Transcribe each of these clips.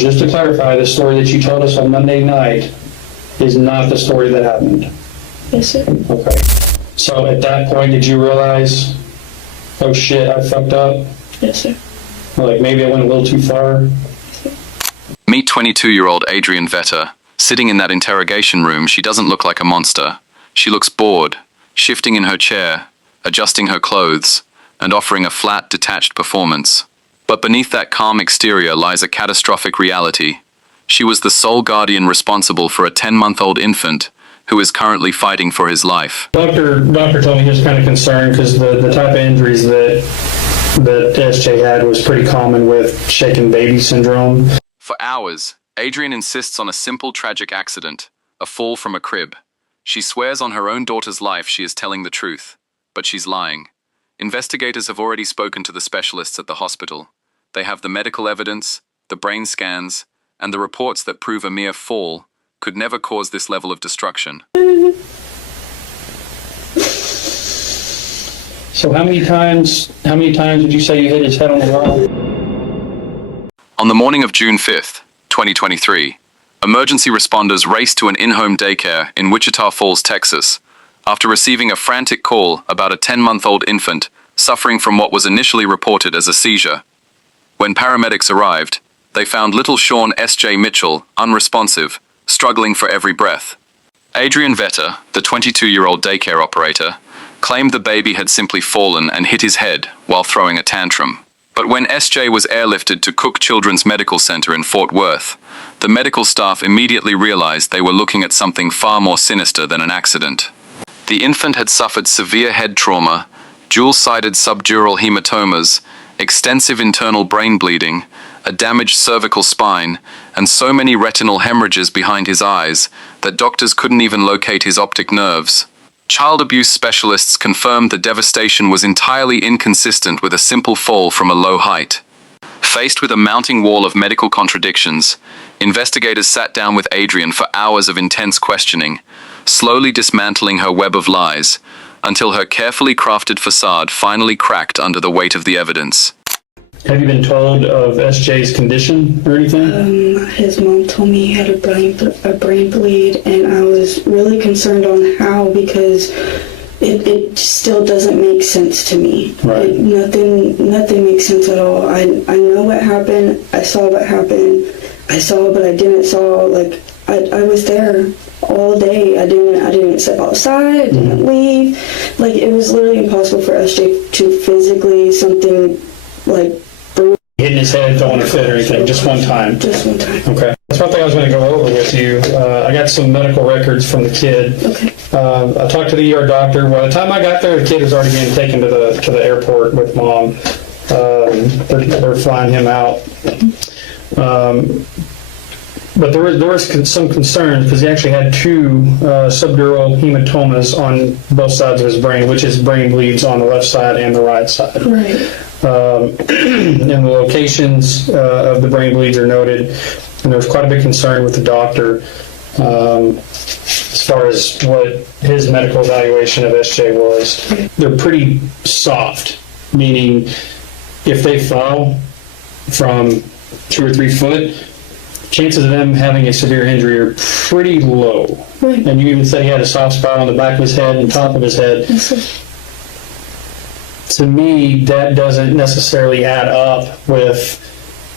just to clarify, the story that you told us on Monday night is not the story that happened. Yes, sir. Okay. So at that point, did you realize, oh shit, I fucked up? Yes, sir. Like maybe I went a little too far? Meet 22-year-old Adrian Vetter. Sitting in that interrogation room, she doesn't look like a monster. She looks bored, shifting in her chair, adjusting her clothes, and offering a flat, detached performance. But beneath that calm exterior lies a catastrophic reality. She was the sole guardian responsible for a 10-month-old infant who is currently fighting for his life. Doctor told me he was kind of concerned because the type of injuries that SJ had was pretty common with shaken baby syndrome. For hours, Adrian insists on a simple tragic accident, a fall from a crib. She swears on her own daughter's life she is telling the truth, but she's lying. Investigators have already spoken to the specialists at the hospital. They have the medical evidence, the brain scans, and the reports that prove a mere fall could never cause this level of destruction. So how many times did you say you hit his head on the wall? On the morning of June 5th, 2023, emergency responders raced to an in-home daycare in Wichita Falls, Texas, after receiving a frantic call about a 10-month-old infant suffering from what was initially reported as a seizure. When paramedics arrived, they found little Seun S.J. Mitchell unresponsive, struggling for every breath. Adrian Vetter, the 22-year-old daycare operator, claimed the baby had simply fallen and hit his head while throwing a tantrum. But when SJ was airlifted to Cook Children's Medical Center in Fort Worth, the medical staff immediately realized they were looking at something far more sinister than an accident. The infant had suffered severe head trauma, dual-sided subdural hematomas, extensive internal brain bleeding, a damaged cervical spine, and so many retinal hemorrhages behind his eyes that doctors couldn't even locate his optic nerves. Child abuse specialists confirmed the devastation was entirely inconsistent with a simple fall from a low height. Faced with a mounting wall of medical contradictions, investigators sat down with Adrian for hours of intense questioning, slowly dismantling her web of lies, until her carefully crafted facade finally cracked under the weight of the evidence. Have you been told of SJ's condition or anything? His mom told me he had a brain bleed, and I was really concerned on how, because it still doesn't make sense to me. Right. Nothing makes sense at all. I know what happened. I saw what happened. I saw, but I didn't saw. Like I was there all day. I didn't step outside. I didn't leave. Like it was literally impossible for SJ to physically something like. Hitting his head, throwing a fit or anything, just one time? Just one time. Okay. That's one thing I was going to go over with you. I got some medical records from the kid. Okay. I talked to the ER doctor. By the time I got there, the kid was already being taken to the airport with mom. They're flying him out. But there was some concerns because he actually had two subdural hematomas on both sides of his brain, which is brain bleeds on the left side and the right side. Right. And the locations of the brain bleeds are noted, and there was quite a big concern with the doctor as far as what his medical evaluation of SJ was. They're pretty soft, meaning if they fall from 2 or 3 foot, chances of them having a severe injury are pretty low. Right. And you even said he had a soft spot on the back of his head and top of his head. Yes, to me, that doesn't necessarily add up with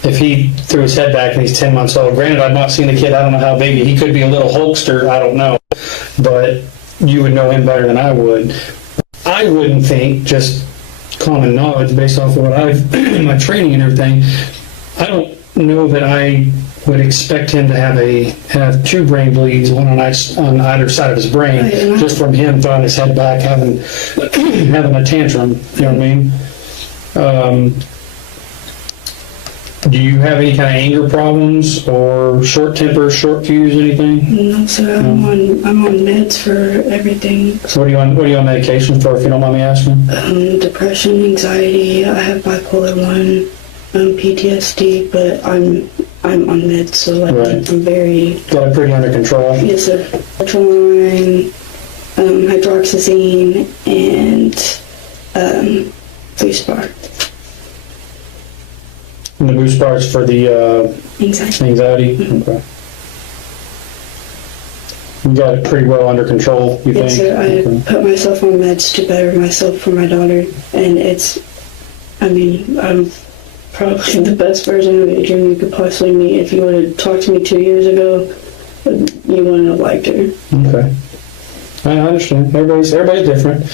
if he threw his head back and he's 10 months old. Granted, I've not seen the kid. I don't know how big he could be, a little Hulkster. I don't know. But you would know him better than I would. I wouldn't think, just common knowledge based off of what I've, my training and everything, I don't know that I would expect him to have 2 brain bleeds, one on either side of his brain, right, just from him throwing his head back, having a tantrum. You know what I mean? Do you have any kind of anger problems or short temper, short fuse, anything? No, sir. I'm on meds for everything. So what are you on medication for, if you don't mind me asking? Depression, anxiety. I have bipolar 1. PTSD, but I'm on meds, so like right. I'm very got it pretty under control. Yes, sir. Sertraline, hydroxyzine, and Fluspar. And the boost bars for the Anxiety. Okay. You got it pretty well under control, you Yes, think? sir. I put myself on meds to better myself for my daughter, and I'm probably the best version of Adrian you could possibly meet. If you would have talked to me 2 years ago, you wouldn't have liked her. Okay. I understand. Everybody's different.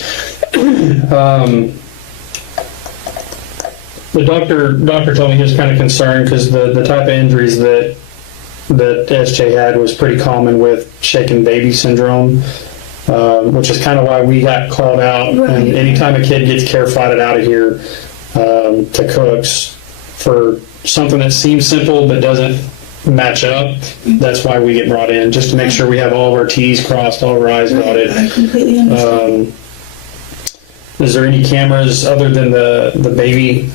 The doctor told me he was kind of concerned because the type of injuries that SJ had was pretty common with shaken baby syndrome, which is kind of why we got called out. Right. And anytime a kid gets care flighted out of here to Cooks for something that seems simple but doesn't match up, that's why we get brought in, just to make sure we have all of our T's crossed, all of our I's dotted. I completely understand. Is there any cameras other than the baby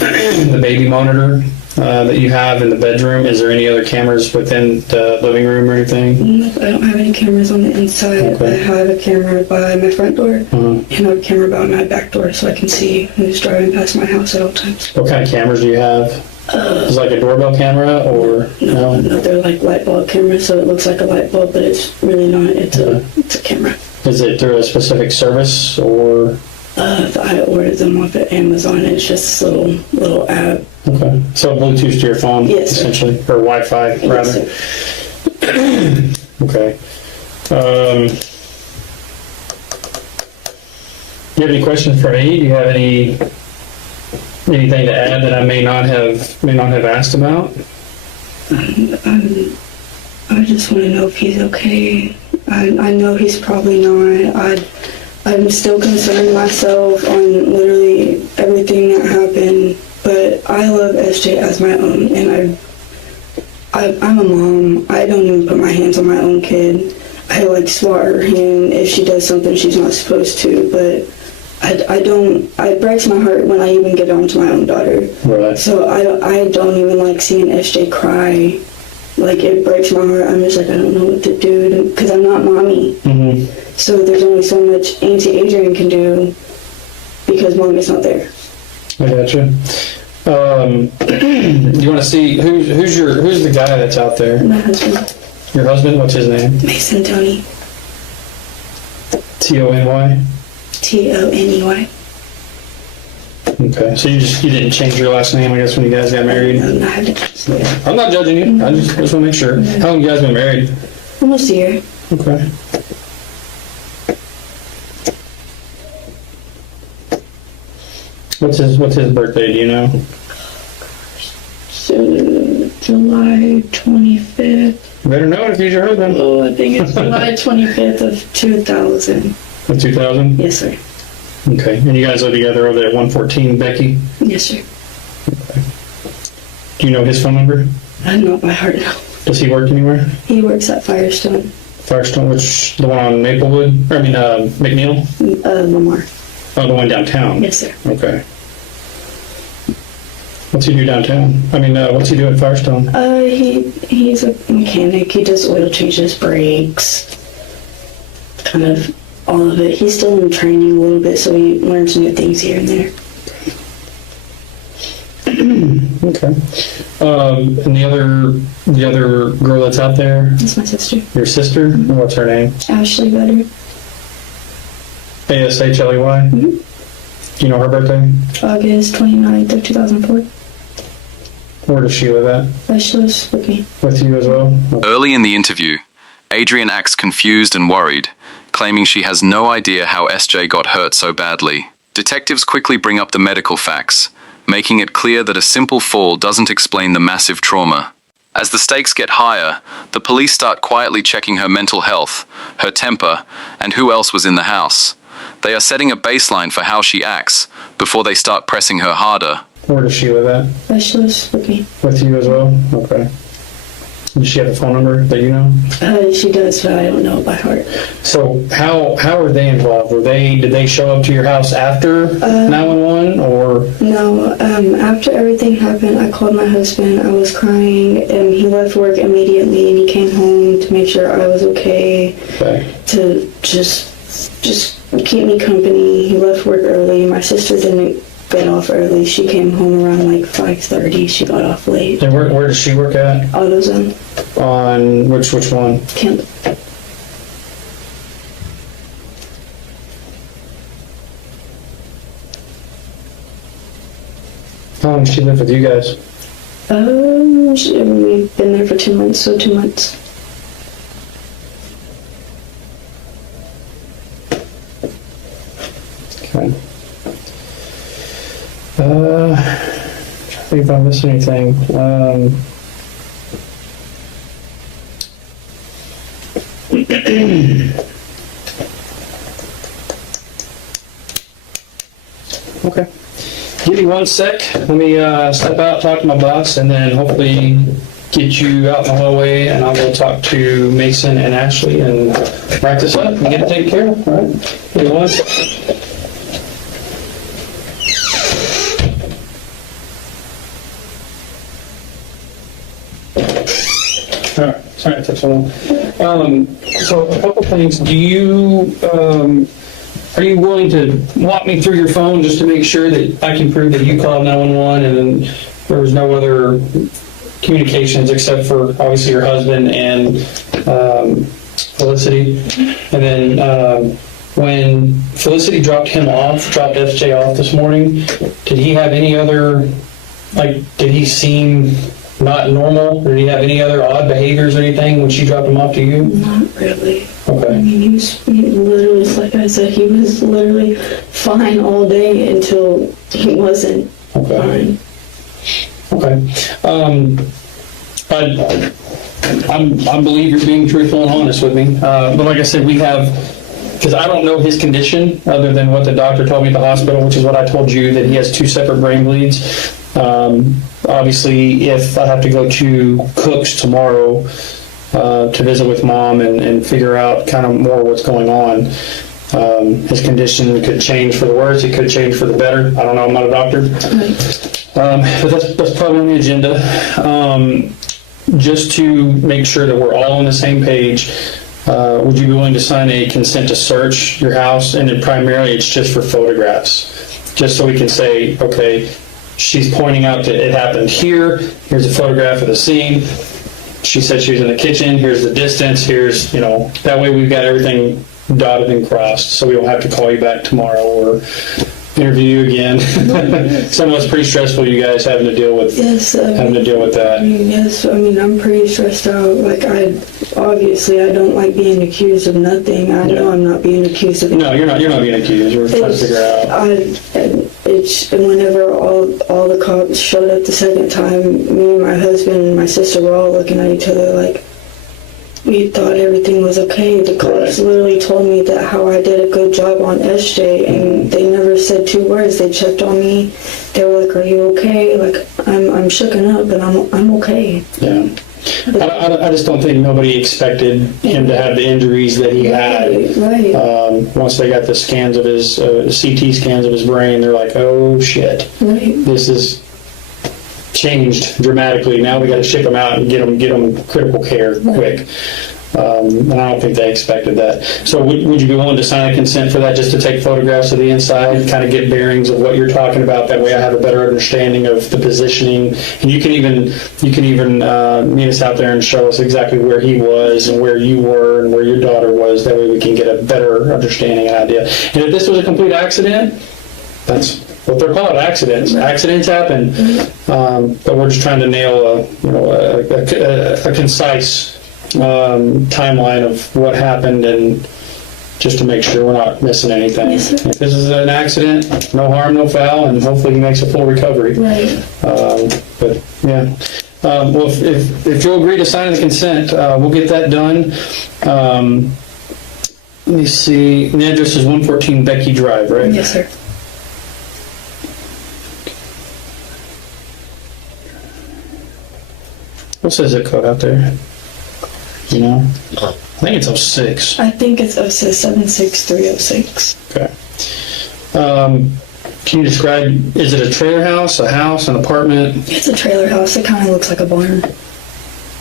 monitor that you have in the bedroom? Is there any other cameras within the living room or anything? Nope, I don't have any cameras on the inside. Okay. I have a camera by my front door, and I have a camera by my back door, so I can see who's driving past my house at all times. What kind of cameras do you have? Is it like a doorbell camera or No, they're like light bulb cameras, so it looks like a light bulb, but it's really not. It's a camera. Is it through a specific service or? I ordered them off at Amazon. It's just a little app. Okay, so Bluetooth to your phone, Yes, sir. essentially, or Wi-Fi rather. Yes, sir. Okay. Do you have any questions for me? Do you have anything to add that I may not have asked about? I just want to know if he's okay. I know he's probably not. I'm still concerned myself on literally everything that happened, but I love SJ as my own, and I'm a mom. I don't even put my hands on my own kid. I swat her hand if she does something she's not supposed to, but it breaks my heart when I even get on to my own daughter. Right. So I don't even like seeing SJ cry. It breaks my heart. I'm just I don't know what to do because I'm not mommy. Mm-hmm. So there's only so much Auntie Adrian can do because mommy's not there. I gotcha. You want to see who's the guy that's out there? My husband, Your husband? What's his name? Mason Tony, Tony. Tony. Okay, so you didn't change your last name, I guess, when you guys got married? I had to. I'm not judging you. I just want to make sure. How long you guys been married? Almost a year. Okay. What's his birthday? Do you know? So July 25th. You better know it if he's your husband. Oh, I think it's July 25th of 2000. Of 2000. Yes, sir. Okay, and you guys live together over there at 114 Becky. Yes, sir. Do you know his phone number? I know it by heart now. Does he work anywhere? He works at Firestone, Firestone, which the one on Maplewood? McNeil? Lamar. Oh, the one downtown. Yes, sir. Okay. What's he do downtown? What's he do at Firestone? He's a mechanic. He does oil changes, brakes, kind of all of it. He's still in training a little bit, so he learns new things here and there. Okay. And the other girl that's out there, That's my sister, your sister? What's her name? Ashley Vetter. ASHLEY? Mm-hmm. Do you know her birthday? August 29th of 2004. Where does she live at? She lives with me. With you as well? Okay. Early in the interview, Adrian acts confused and worried, claiming she has no idea how SJ got hurt so badly. Detectives quickly bring up the medical facts, making it clear that a simple fall doesn't explain the massive trauma. As the stakes get higher, the police start quietly checking her mental health, her temper, and who else was in the house. They are setting a baseline for how she acts before they start pressing her harder. Where does she live at? She lives with me. With you as well? Okay. Does she have a phone number that you know? She does, but I don't know it by heart. So how are they involved? Did they show up to your house after 911 or? No, after everything happened, I called my husband. I was crying, and he left work immediately, and he came home to make sure I was okay, to just keep me company. He left work early. My sister didn't been off early. She came home around like 5:30. She got off late. And where does she work at? AutoZone. On which one? Camp. How long does she live with you guys? We've been there for 2 months, so 2 months. Okay. Trying to think if I missed anything. Okay. Give me 1 sec. Let me step out, talk to my boss, and then hopefully get you out in the hallway, and I'll go talk to Mason and Ashley and wrap this up and get it taken care of. All right. Give me 1 sec. All right. Sorry it took so long. So a couple things. Do you are you willing to walk me through your phone just to make sure that I can prove that you called 911 and there was no other communications except for obviously your husband and Felicity? And then when Felicity dropped FJ off this morning, did he have any other, did he seem not normal? Or did he have any other odd behaviors or anything when she dropped him off to you? Not really. Okay. I mean, he literally, like I said, he was literally fine all day until he wasn't fine. Okay. I believe you're being truthful and honest with me. But like I said, we have, because I don't know his condition other than what the doctor told me at the hospital, which is what I told you, that he has 2 separate brain bleeds. Obviously, if I have to go to Cook's tomorrow to visit with Mom and figure out kind of more what's going on, his condition could change for the worse. It could change for the better. I don't know. I'm not a doctor. But that's probably on the agenda. Just to make sure that we're all on the same page, would you be willing to sign a consent to search your house? And then primarily it's just for photographs, just so we can say, okay, she's pointing out that it happened here. Here's a photograph of the scene. She said she was in the kitchen. Here's the distance. Here's, that way we've got everything dotted and crossed, so we don't have to call you back tomorrow or interview you again. So I know it's pretty stressful, you guys having to deal with that. Yes, I mean, I'm pretty stressed out. I don't like being accused of nothing. I know I'm not being accused of anything. No, you're not being accused. We're trying to figure out. Whenever all the cops showed up the second time, me and my husband and my sister were all looking at each other like we thought everything was okay. The cops literally told me that how I did a good job on SJ, and they never said 2 words. They checked on me. They were like, "Are you okay?" Like, I'm shooken up, but I'm okay. Yeah. I just don't think nobody expected him to have the injuries that he had. Right. Once they got the scans of his CT scans of his brain, they're like, "Oh shit, this is changed dramatically. Now we got to ship him out and get him critical care quick." And I don't think they expected that. So would you be willing to sign a consent for that, just to take photographs of the inside, kind of get bearings of what you're talking about? That way I have a better understanding of the positioning. And you can even meet us out there and show us exactly where he was and where you were and where your daughter was. That way we can get a better understanding and idea. And if this was a complete accident, that's what they're called, accidents. Accidents happen. But we're just trying to nail a concise timeline of what happened, and just to make sure we're not missing anything. Yes, sir. If this is an accident, no harm, no foul, and hopefully he makes a full recovery. Right. But yeah. Well, if you'll agree to sign the consent, we'll get that done. Let me see. The address is 114 Becky Drive, right? Yes, sir. What's the zip code out there? You know? I think it's 06. I think it's 76306. Okay. Can you describe, is it a trailer house, an apartment? It's a trailer house. It kind of looks like a barn.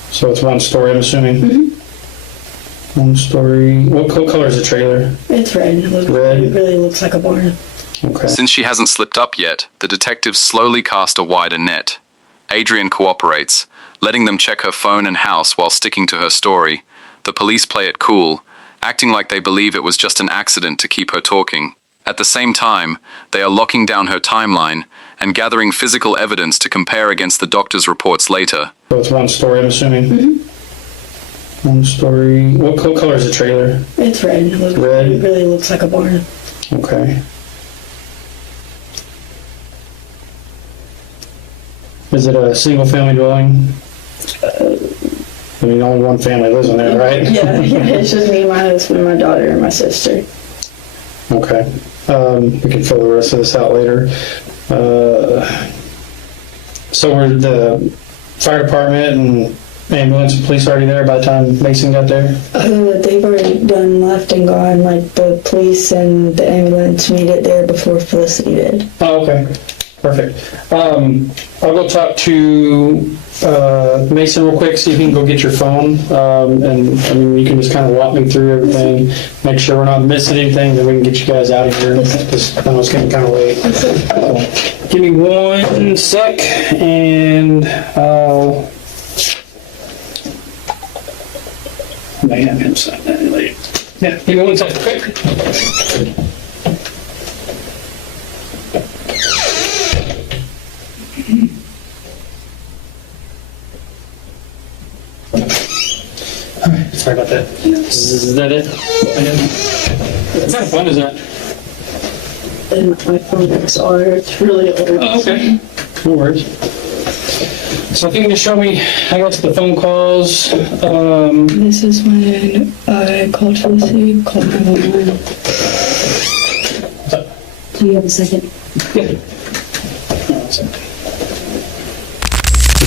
So it's 1 story, I'm assuming? Mm-hmm. 1 story. What color is the trailer? It's red. Red? It really looks like a barn. Okay. Since she hasn't slipped up yet, the detectives slowly cast a wider net. Adrian cooperates, letting them check her phone and house while sticking to her story. The police play it cool, acting like they believe it was just an accident to keep her talking. At the same time, they are locking down her timeline and gathering physical evidence to compare against the doctor's reports later. So it's one story, I'm assuming? Mm-hmm. One story. What color is the trailer? It's red. Red? It really looks like a barn. Okay. Is it a single-family dwelling? I mean, only one family lives in there, right? Yeah, it's just me, my husband, my daughter, and my sister. Okay. We can fill the rest of this out later. So were the fire department and ambulance and police already there by the time Mason got there? They've already done left and gone. Like the police and the ambulance made it there before Felicity did. Oh, okay. Perfect. I'll go talk to Mason real quick, see if you can go get your phone. And I mean, you can just kind of walk me through everything, make sure we're not missing anything, then we can get you guys out of here. Because I know it's getting kind of late. So, give me 1 sec, and I'll may have him sign that later. Yeah, give me 1 sec, quick. Sorry about that. Is that it? What kind of fun is that? And my phone XR, it's really old. Oh, okay. No worries. So I think you show me, I guess, the phone calls. This is when I called Felicity, called 911. Do you have a second? Yeah.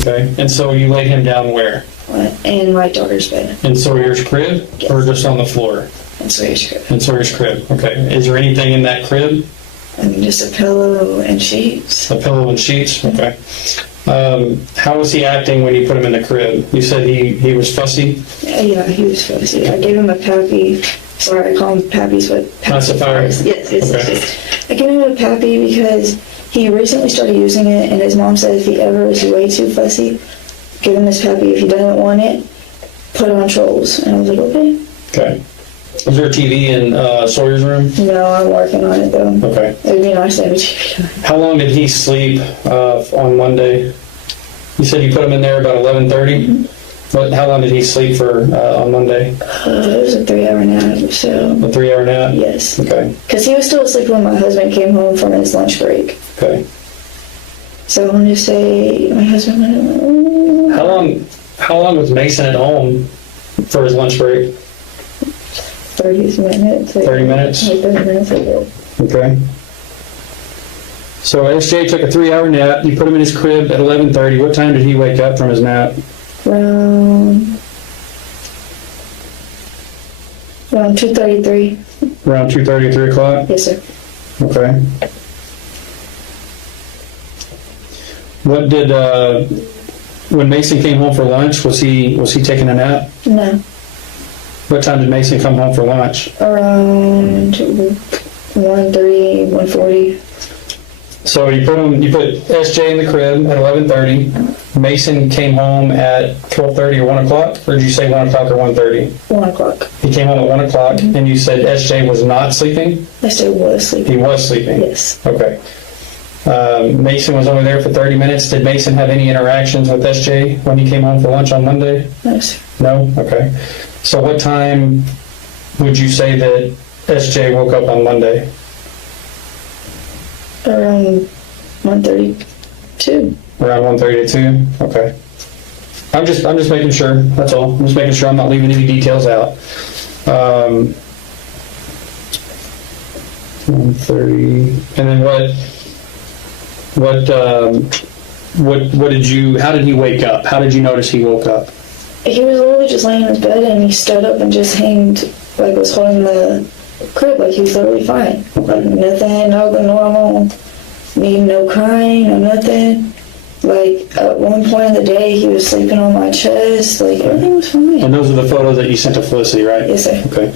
Okay, and so you laid him down where? In my daughter's bed. In Sawyer's crib? Yes. Or just on the floor? In Sawyer's crib. In Sawyer's crib, okay. Is there anything in that crib? And just a pillow and sheets. A pillow and sheets? Okay. How was he acting when you put him in the crib? You said he was fussy? Yeah, he was fussy. I gave him a pappy. Sorry, I call him pappies, but Pacifier? Yes. Okay. I gave him a pappy because he recently started using it, and his mom said if he ever is way too fussy, give him this pappy. If he doesn't want it, put on trolls. And I was like, okay. Okay. Is there a TV in Sawyer's room? No, I'm working on it though. Okay. It'd be nice to have a TV. How long did he sleep on Monday? You said you put him in there about 11:30? How long did he sleep for on Monday? It was a 3-hour nap, so. A 3-hour nap? Yes. Okay. Because he was still asleep when my husband came home from his lunch break. Okay. So I want to say my husband went, How long was Mason at home for his lunch break? 30 minutes. 30 minutes? Like 30 minutes ago. Okay. So SJ took a 3-hour nap. You put him in his crib at 11:30. What time did he wake up from his nap? Around 2:33. Around 2:30, 3 o'clock? Yes, sir. Okay. What did, when Mason came home for lunch, was he taking a nap? No. What time did Mason come home for lunch? Around 1:30, 1:40. So you put SJ in the crib at 11:30. Mason came home at 12:30 or 1 o'clock? Or did you say 1 o'clock or 1:30? 1 o'clock. He came home at 1 o'clock, and you said SJ was not sleeping? I still was sleeping. He was sleeping? Yes. Okay. Mason was only there for 30 minutes. Did Mason have any interactions with SJ when he came home for lunch on Monday? No, sir. No? Okay. So what time would you say that SJ woke up on Monday? Around 1:32. Around 1:32? Okay. I'm just making sure, that's all. I'm just making sure I'm not leaving any details out. 1:30. And then how did he wake up? How did you notice he woke up? He was literally just laying in his bed and he stood up and just hanged, like was holding the crib, like he was literally fine. Like nothing, no normal, no crying, no nothing. Like at one point in the day he was sleeping on my chest, like everything was fine. And those are the photos that you sent to Felicity, right? Yes, sir. Okay.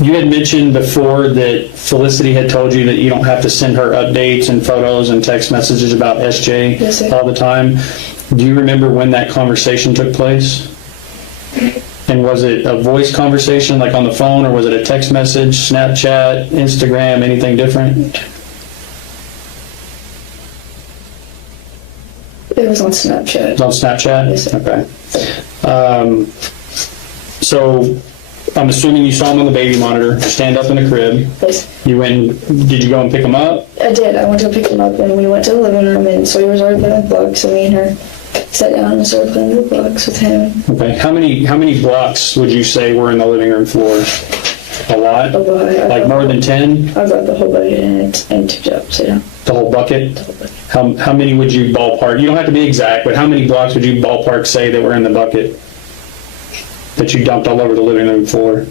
You had mentioned before that Felicity had told you that you don't have to send her updates and photos and text messages about SJ Yes, sir. all the time. Do you remember when that conversation took place? And was it a voice conversation like on the phone, or was it a text message, Snapchat, Instagram, anything different? It was on Snapchat. It was on Snapchat? Yes, sir. Okay. So I'm assuming you saw him on the baby monitor, stand up in the crib. Yes. You went, did you go and pick him up? I did. I went to pick him up and we went to the living room and Sawyer was already playing with blocks, so me and her sat down and started playing with blocks with him. Okay. How many blocks would you say were in the living room floor? A lot? A lot. Like more than 10? I brought the whole bucket in and tipped it upside down. The whole bucket? The whole bucket. How many would you ballpark? You don't have to be exact, but how many blocks would you ballpark say that were in the bucket that you dumped all over the living room floor?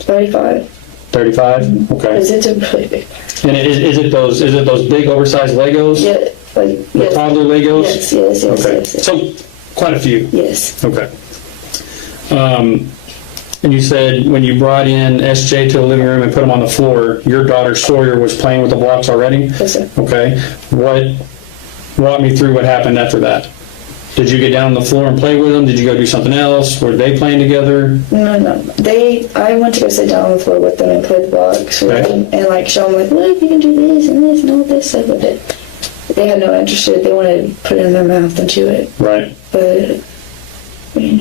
35. 35? Okay. Because it's a really big. And is it those big oversized Legos? Yeah, like The yes. toddler Legos? Yes, Okay. yes. So quite a few. Yes. Okay. And you said when you brought in SJ to the living room and put him on the floor, your daughter Sawyer was playing with the blocks already? Yes, sir. Okay. Walk me through what happened after that. Did you get down on the floor and play with them? Did you go do something else? Were they playing together? No. I went to go sit down on the floor with them and play the blocks with Okay. them and like show them like, look, you can do this and this and all this stuff with it. They had no interest in it. They wanted to put it in their mouth and chew it. Right. But I mean,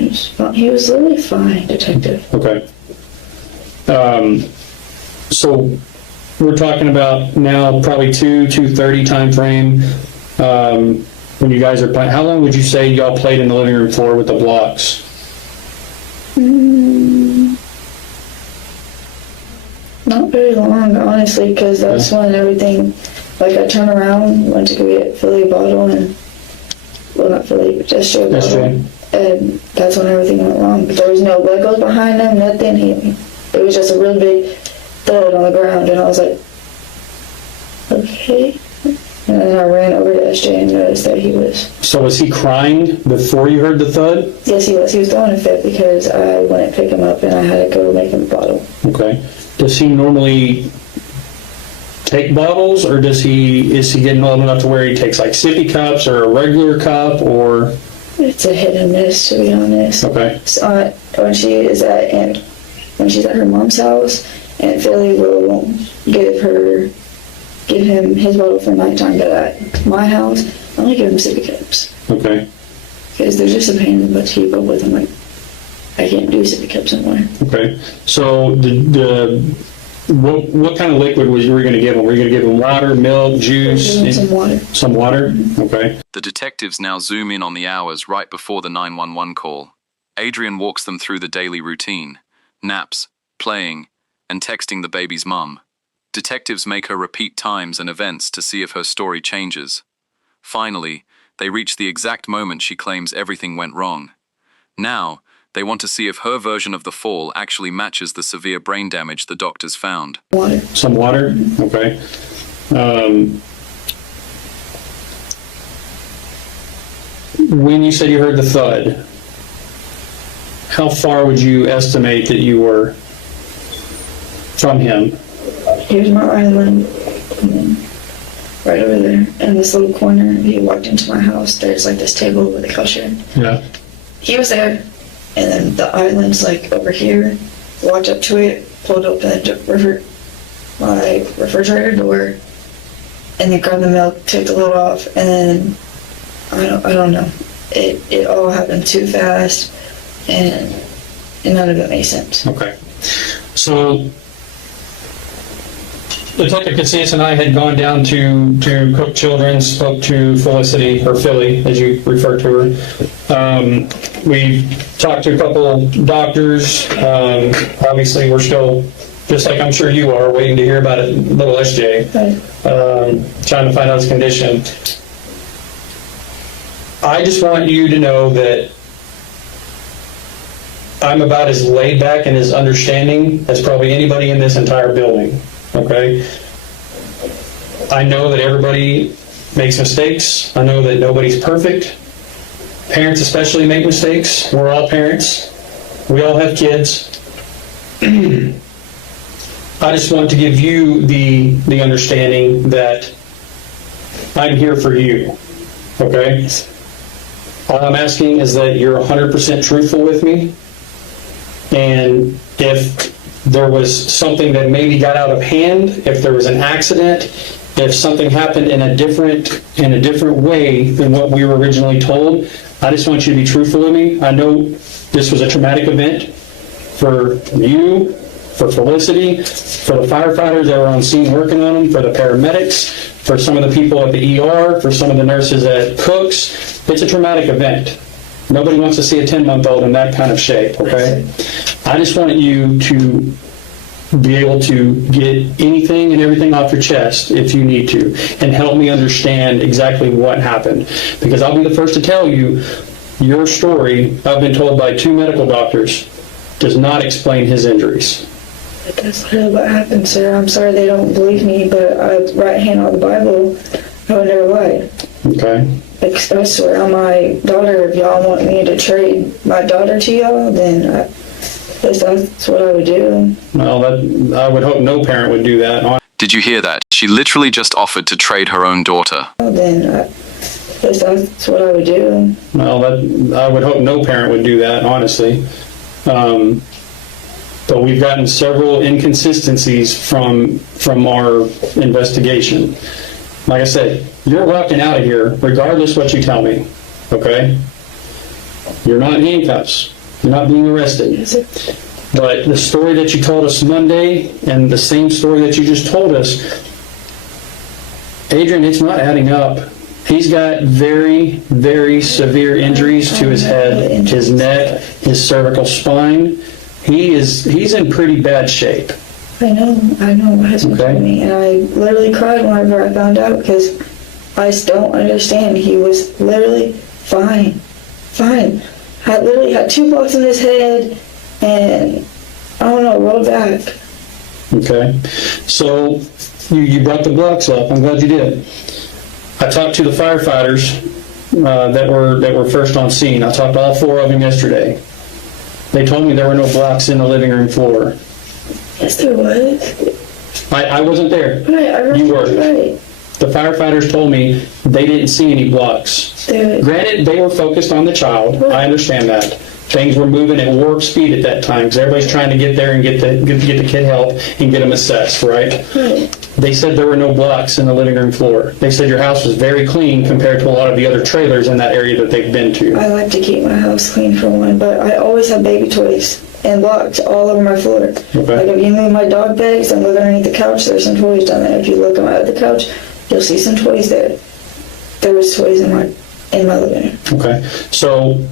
he was literally fine, detective. Okay. So we're talking about now probably 2:30 time frame. When you guys are playing, how long would you say y'all played in the living room floor with the blocks? Not very long, honestly, because that's when everything, like I turned around, went to go get Philly a bottle and, well, not Philly, but just a bottle. SJ. And that's when everything went wrong. But there was no Legos behind them, nothing. It was just a real big thud on the ground, and I was like, okay. And then I ran over to SJ and noticed that he was, So was he crying before you heard the thud? yes, he was. He was throwing a fit because I went to pick him up and I had to go make him a bottle. Okay. Does he normally take bottles, or is he getting old enough to where he takes like sippy cups or a regular cup, or? It's a hit and miss, to be honest. Okay. So, when she's at her mom's house, Aunt Philly will give him his bottle for nighttime. But at my house, I only give him sippy cups Okay. because they're just a pain in the butt to keep up with. I'm like, I can't do sippy cups anymore. Okay. So what kind of liquid were you going to give him? Were you going to give him water, milk, juice? Give him some water. Some water? Okay. The detectives now zoom in on the hours right before the 911 call. Adrian walks them through the daily routine: naps, playing, and texting the baby's mum. Detectives make her repeat times and events to see if her story changes. Finally, they reach the exact moment she claims everything went wrong. Now, they want to see if her version of the fall actually matches the severe brain damage the doctors found. Water. Some water? Okay. When you said you heard the thud, how far would you estimate that you were from him? Here's my island. And then right over there in this little corner, he walked into my house. There's like this table with a cushion. Yeah. He was there, and then the island's like over here. Walked up to it, pulled open my refrigerator door, and then grabbed the milk, took the lid off, and then I don't know. It all happened too fast, and none of it made sense. Okay. So Detective Casillas and I had gone down to Cook Children's, spoke to Felicity, or Philly, as you refer to her. We talked to a couple doctors. Obviously, we're still, just like I'm sure you are, waiting to hear about it, little SJ, Right. trying to find out his condition. I just want you to know that I'm about as laid back and as understanding as probably anybody in this entire building. Okay? I know that everybody makes mistakes. I know that nobody's perfect. Parents especially make mistakes. We're all parents. We all have kids. I just want to give you the understanding that I'm here for you, okay? All I'm asking is that you're 100% truthful with me, and if there was something that maybe got out of hand, if there was an accident, if something happened in a different way than what we were originally told, I just want you to be truthful with me. I know this was a traumatic event for you, for Felicity, for the firefighters that were on scene working on them, for the paramedics, for some of the people at the ER, for some of the nurses at Cook's. It's a traumatic event. Nobody wants to see a 10-month-old in that kind of shape, okay? I just want you to be able to get anything and everything off your chest if you need to, and help me understand exactly what happened. Because I'll be the first to tell you, your story, I've been told by 2 medical doctors, does not explain his injuries. But that's literally what happened, sir. I'm sorry they don't believe me, but I right hand on the Bible, I would never lie. Okay. I swear on my daughter, if y'all want me to trade my daughter to y'all, then that's what I would do. Well, I would hope no parent would do that. Did you hear that? She literally just offered to trade her own daughter. Then that's what I would do. Well, I would hope no parent would do that, honestly. But we've gotten several inconsistencies from our investigation. Like I said, you're walking out of here regardless what you tell me, okay? You're not in handcuffs. You're not being arrested. Yes, sir. But the story that you told us Monday and the same story that you just told us, Adrian, it's not adding up. He's got very, very severe injuries to his head, his neck, his cervical spine. He's in pretty bad shape. I know. My husband told me, and I literally cried whenever I found out because I don't understand. He was literally fine. I literally had 2 blocks in his head, and I don't know, rolled back. Okay, so you brought the blocks up. I'm glad you did. I talked to the firefighters that were first on scene. I talked to all 4 of them yesterday. They told me there were no blocks in the living room floor. Yes, there was. I wasn't there. Right, I remember. You were. Right. The firefighters told me they didn't see any blocks. Granted, they were focused on the child. I understand that. Things were moving at warp speed at that time because everybody's trying to get there and get the kid help and get them assessed, right? They said there were no blocks in the living room floor. They said your house was very clean compared to a lot of the other trailers in that area that they've been to. I like to keep my house clean for one, but I always have baby toys and blocks all over my floor. Okay. Like if you move my dog bags and look underneath the couch, there's some toys down there. If you look under the couch, you'll see some toys there. There was toys in my living room. Okay, so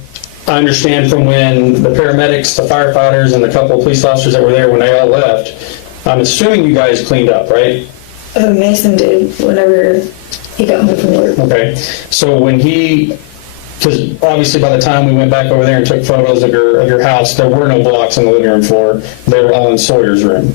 I understand from when the paramedics, the firefighters, and the couple of police officers that were there when they all left, I'm assuming you guys cleaned up, right? Mason did whenever he got home from work. Okay, so when because obviously by the time we went back over there and took photos of your house, there were no blocks on the living room floor. They were all in Sawyer's room.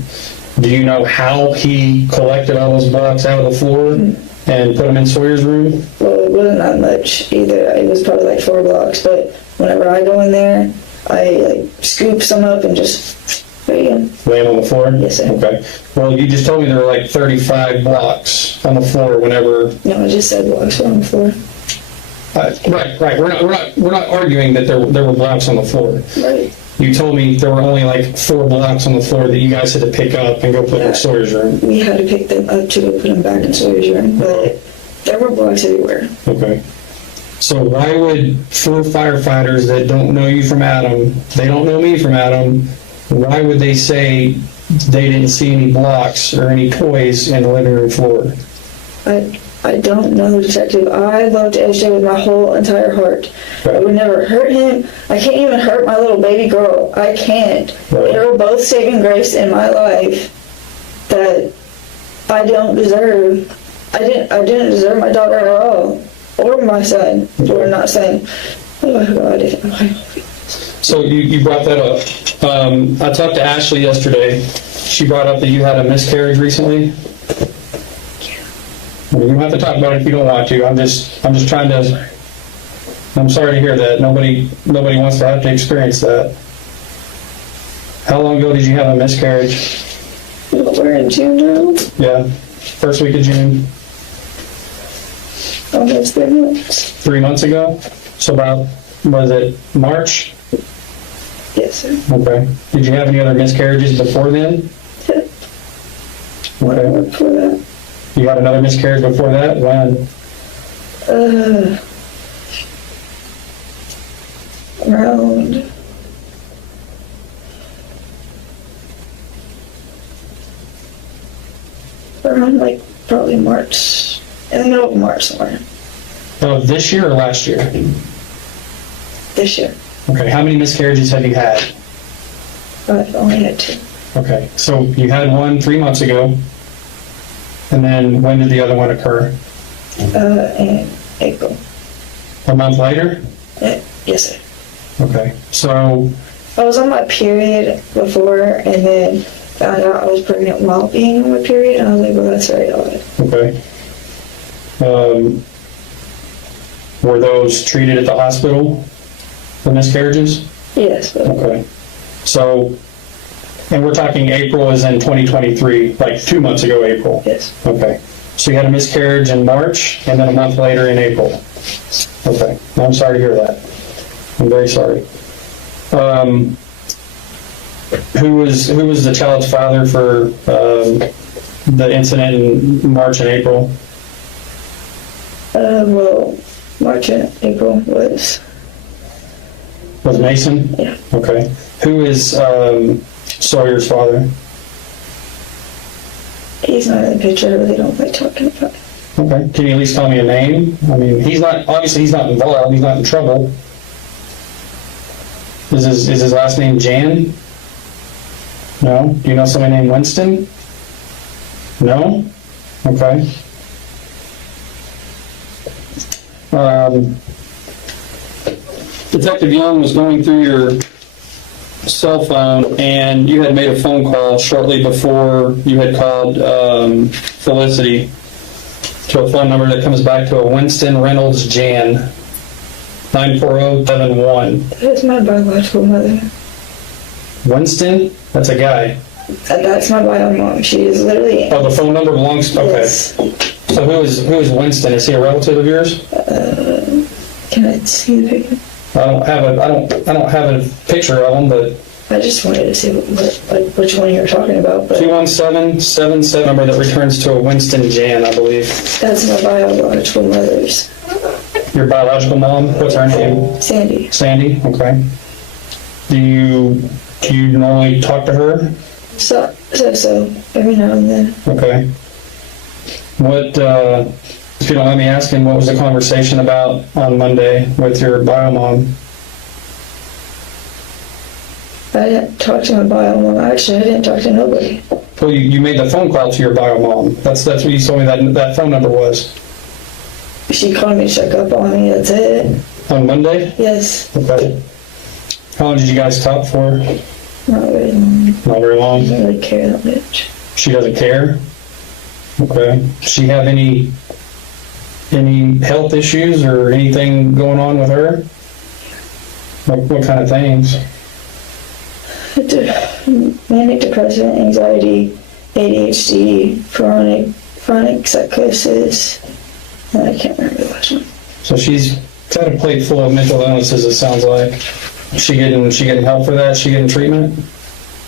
Do you know how he collected all those blocks out of the floor and put them in Sawyer's room? Well, it wasn't that much either. It was probably like 4 blocks, but whenever I go in there, I scoop some up and just lay them on the floor? Yes, sir. Okay. Well, you just told me there were like 35 blocks on the floor whenever. No, I just said blocks were on the floor. Right. We're not arguing that there were blocks on the floor. Right. You told me there were only like 4 blocks on the floor that you guys had to pick up and go put in Sawyer's room. We had to pick them up to go put them back in Sawyer's room, but there were blocks everywhere. Okay. So why would 4 firefighters that don't know you from Adam, they don't know me from Adam, why would they say they didn't see any blocks or any toys in the living room floor? I don't know, Detective. I loved SJ with my whole entire heart. Right. I would never hurt him. I can't even hurt my little baby girl. I can't. Right. They were both saving grace in my life that I don't deserve. I didn't deserve my daughter at all, or my son. Or not saying, oh God. So you brought that up. I talked to Ashley yesterday. She brought up that you had a miscarriage recently. You don't have to talk about it if you don't want to. I'm just trying to. I'm sorry to hear that. Nobody wants to have to experience that. How long ago did you have a miscarriage? We're in June now. Yeah, first week of June, Almost 3 months. 3 months ago. So about, was it March? Yes, sir. Okay. Did you have any other miscarriages before then? Yeah. Okay. Before that. You had another miscarriage before that? When? Around like probably March, in the middle of March somewhere. Oh, this year or last year? This year. Okay. How many miscarriages have you had? I've only had 2. Okay. So you had one 3 months ago. And then when did the other one occur? In April. A month later? Yes, sir. Okay. So, I was on my period before and then found out I was pregnant while being on my period, and I was like, well, that's very odd. okay. Were those treated at the hospital, the miscarriages? Yes, but Okay. So, and we're talking April is in 2023, like 2 months ago, April. yes. Okay. So you had a miscarriage in March and then a month later in April. Okay. I'm sorry to hear that. I'm very sorry. Who was the child's father for the incident in March and April? Well, March and April was, Was Mason? yeah. Okay. Who is Sawyer's father? He's not in the picture. I really don't like talking about it. Okay. Can you at least tell me a name? I mean, he's not involved. He's not in trouble. Is his last name Jan? No? Do you know somebody named Winston? No? Okay. Detective Young was going through your cell phone, and you had made a phone call shortly before you had called Felicity to a phone number that comes back to a Winston Reynolds Jan, 94071. That's my biological mother. Winston? That's a guy. That's my bio mom. She is literally. Oh, the phone number belongs. Okay. Yes. So who is Winston? Is he a relative of yours? Can I see the picture? I don't have a picture of him, but I just wanted to see which one you were talking about. But 21777 number that returns to a Winston Jan, I believe. that's my biological mother's. Your biological mom? What's her name? Sandy. Sandy. Okay. Do you normally talk to her? So every now and then. Okay. What, if you don't mind me asking, what was the conversation about on Monday with your bio mom? I didn't talk to my bio mom. Actually, I didn't talk to nobody. Well, you made the phone call to your bio mom. That's what you told me that phone number was. She called me to check up on me. That's it. On Monday? Yes. Okay. How long did you guys talk for? Not very long. Not very long. I don't really care that much. She doesn't care? Okay. Does she have any health issues or anything going on with her? What kind of things? Manic depression, anxiety, ADHD, chronic psychosis, and I can't remember the last one. So she's got a plate full of mental illnesses, it sounds like. She getting help for that? She getting treatment?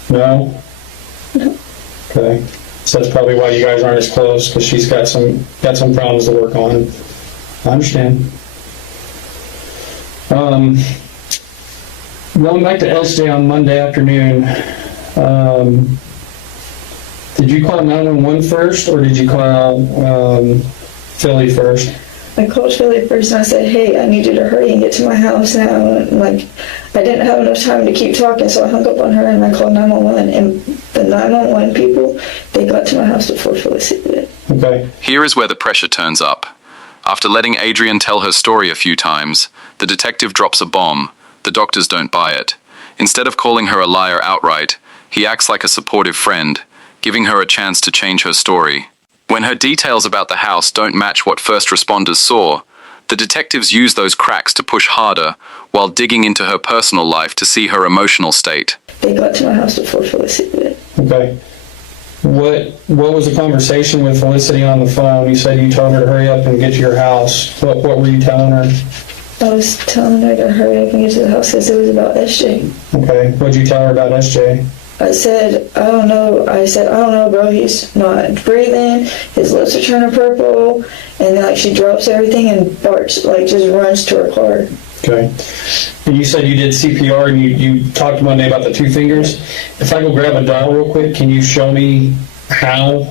No? No. Okay. So that's probably why you guys aren't as close, because she's got some problems to work on. I understand. Going back to SJ on Monday afternoon, did you call 911 first, or did you call Philly first? I called Philly first and I said, hey, I need you to hurry and get to my house now. And, I didn't have enough time to keep talking, so I hung up on her and I called 911. And the 911 people, they got to my house before Felicity did. Okay. Here is where the pressure turns up. After letting Adrian tell her story a few times, the detective drops a bomb. The doctors don't buy it. Instead of calling her a liar outright, he acts like a supportive friend, giving her a chance to change her story. When her details about the house don't match what first responders saw, the detectives used those cracks to push harder while digging into her personal life to see her emotional state. They got to my house before Felicity did. Okay. What was the conversation with Felicity on the phone? You said you told her to hurry up and get to your house. What were you telling her? I was telling her to hurry up and get to the house because it was about SJ. Okay. What'd you tell her about SJ? I said, I don't know, bro. He's not breathing. His lips are turning purple. And then, like, she drops everything and barks, like, just runs to her car. Okay. And you said you did CPR and you talked Monday about the 2 fingers. If I go grab a doll real quick, can you show me how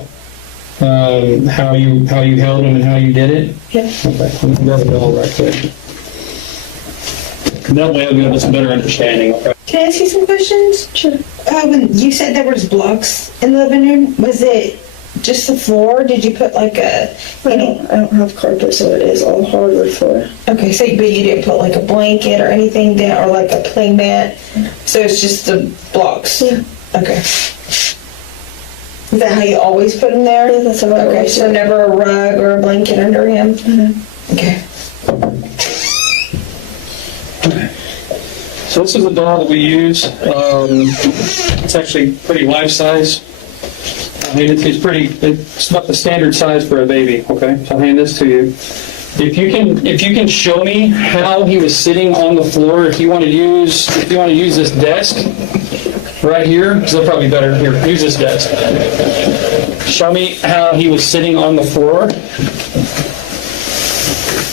you held him and how you did it? Yeah. Okay. I'm gonna grab a doll right quick. And that way I'll get a better understanding. Okay. Can I ask you some questions? Sure. When you said there was blocks in the living room, was it just the floor? Did you put like a... I don't have carpet, so it is all hardwood floor. Okay, so but you didn't put like a blanket or anything down, or like a play mat? So it's just the blocks? Yeah. Okay. Is that how you always put them there? Yeah, that's how I Okay, always so do it. never a rug or a blanket under him? Okay. So this is a doll that we use. It's actually pretty life size. I mean, it's not the standard size for a baby. Okay, so I'll hand this to you. If you can show me how he was sitting on the floor, if you want to use this desk right here, because they'll probably be better here. Use this desk. Show me how he was sitting on the floor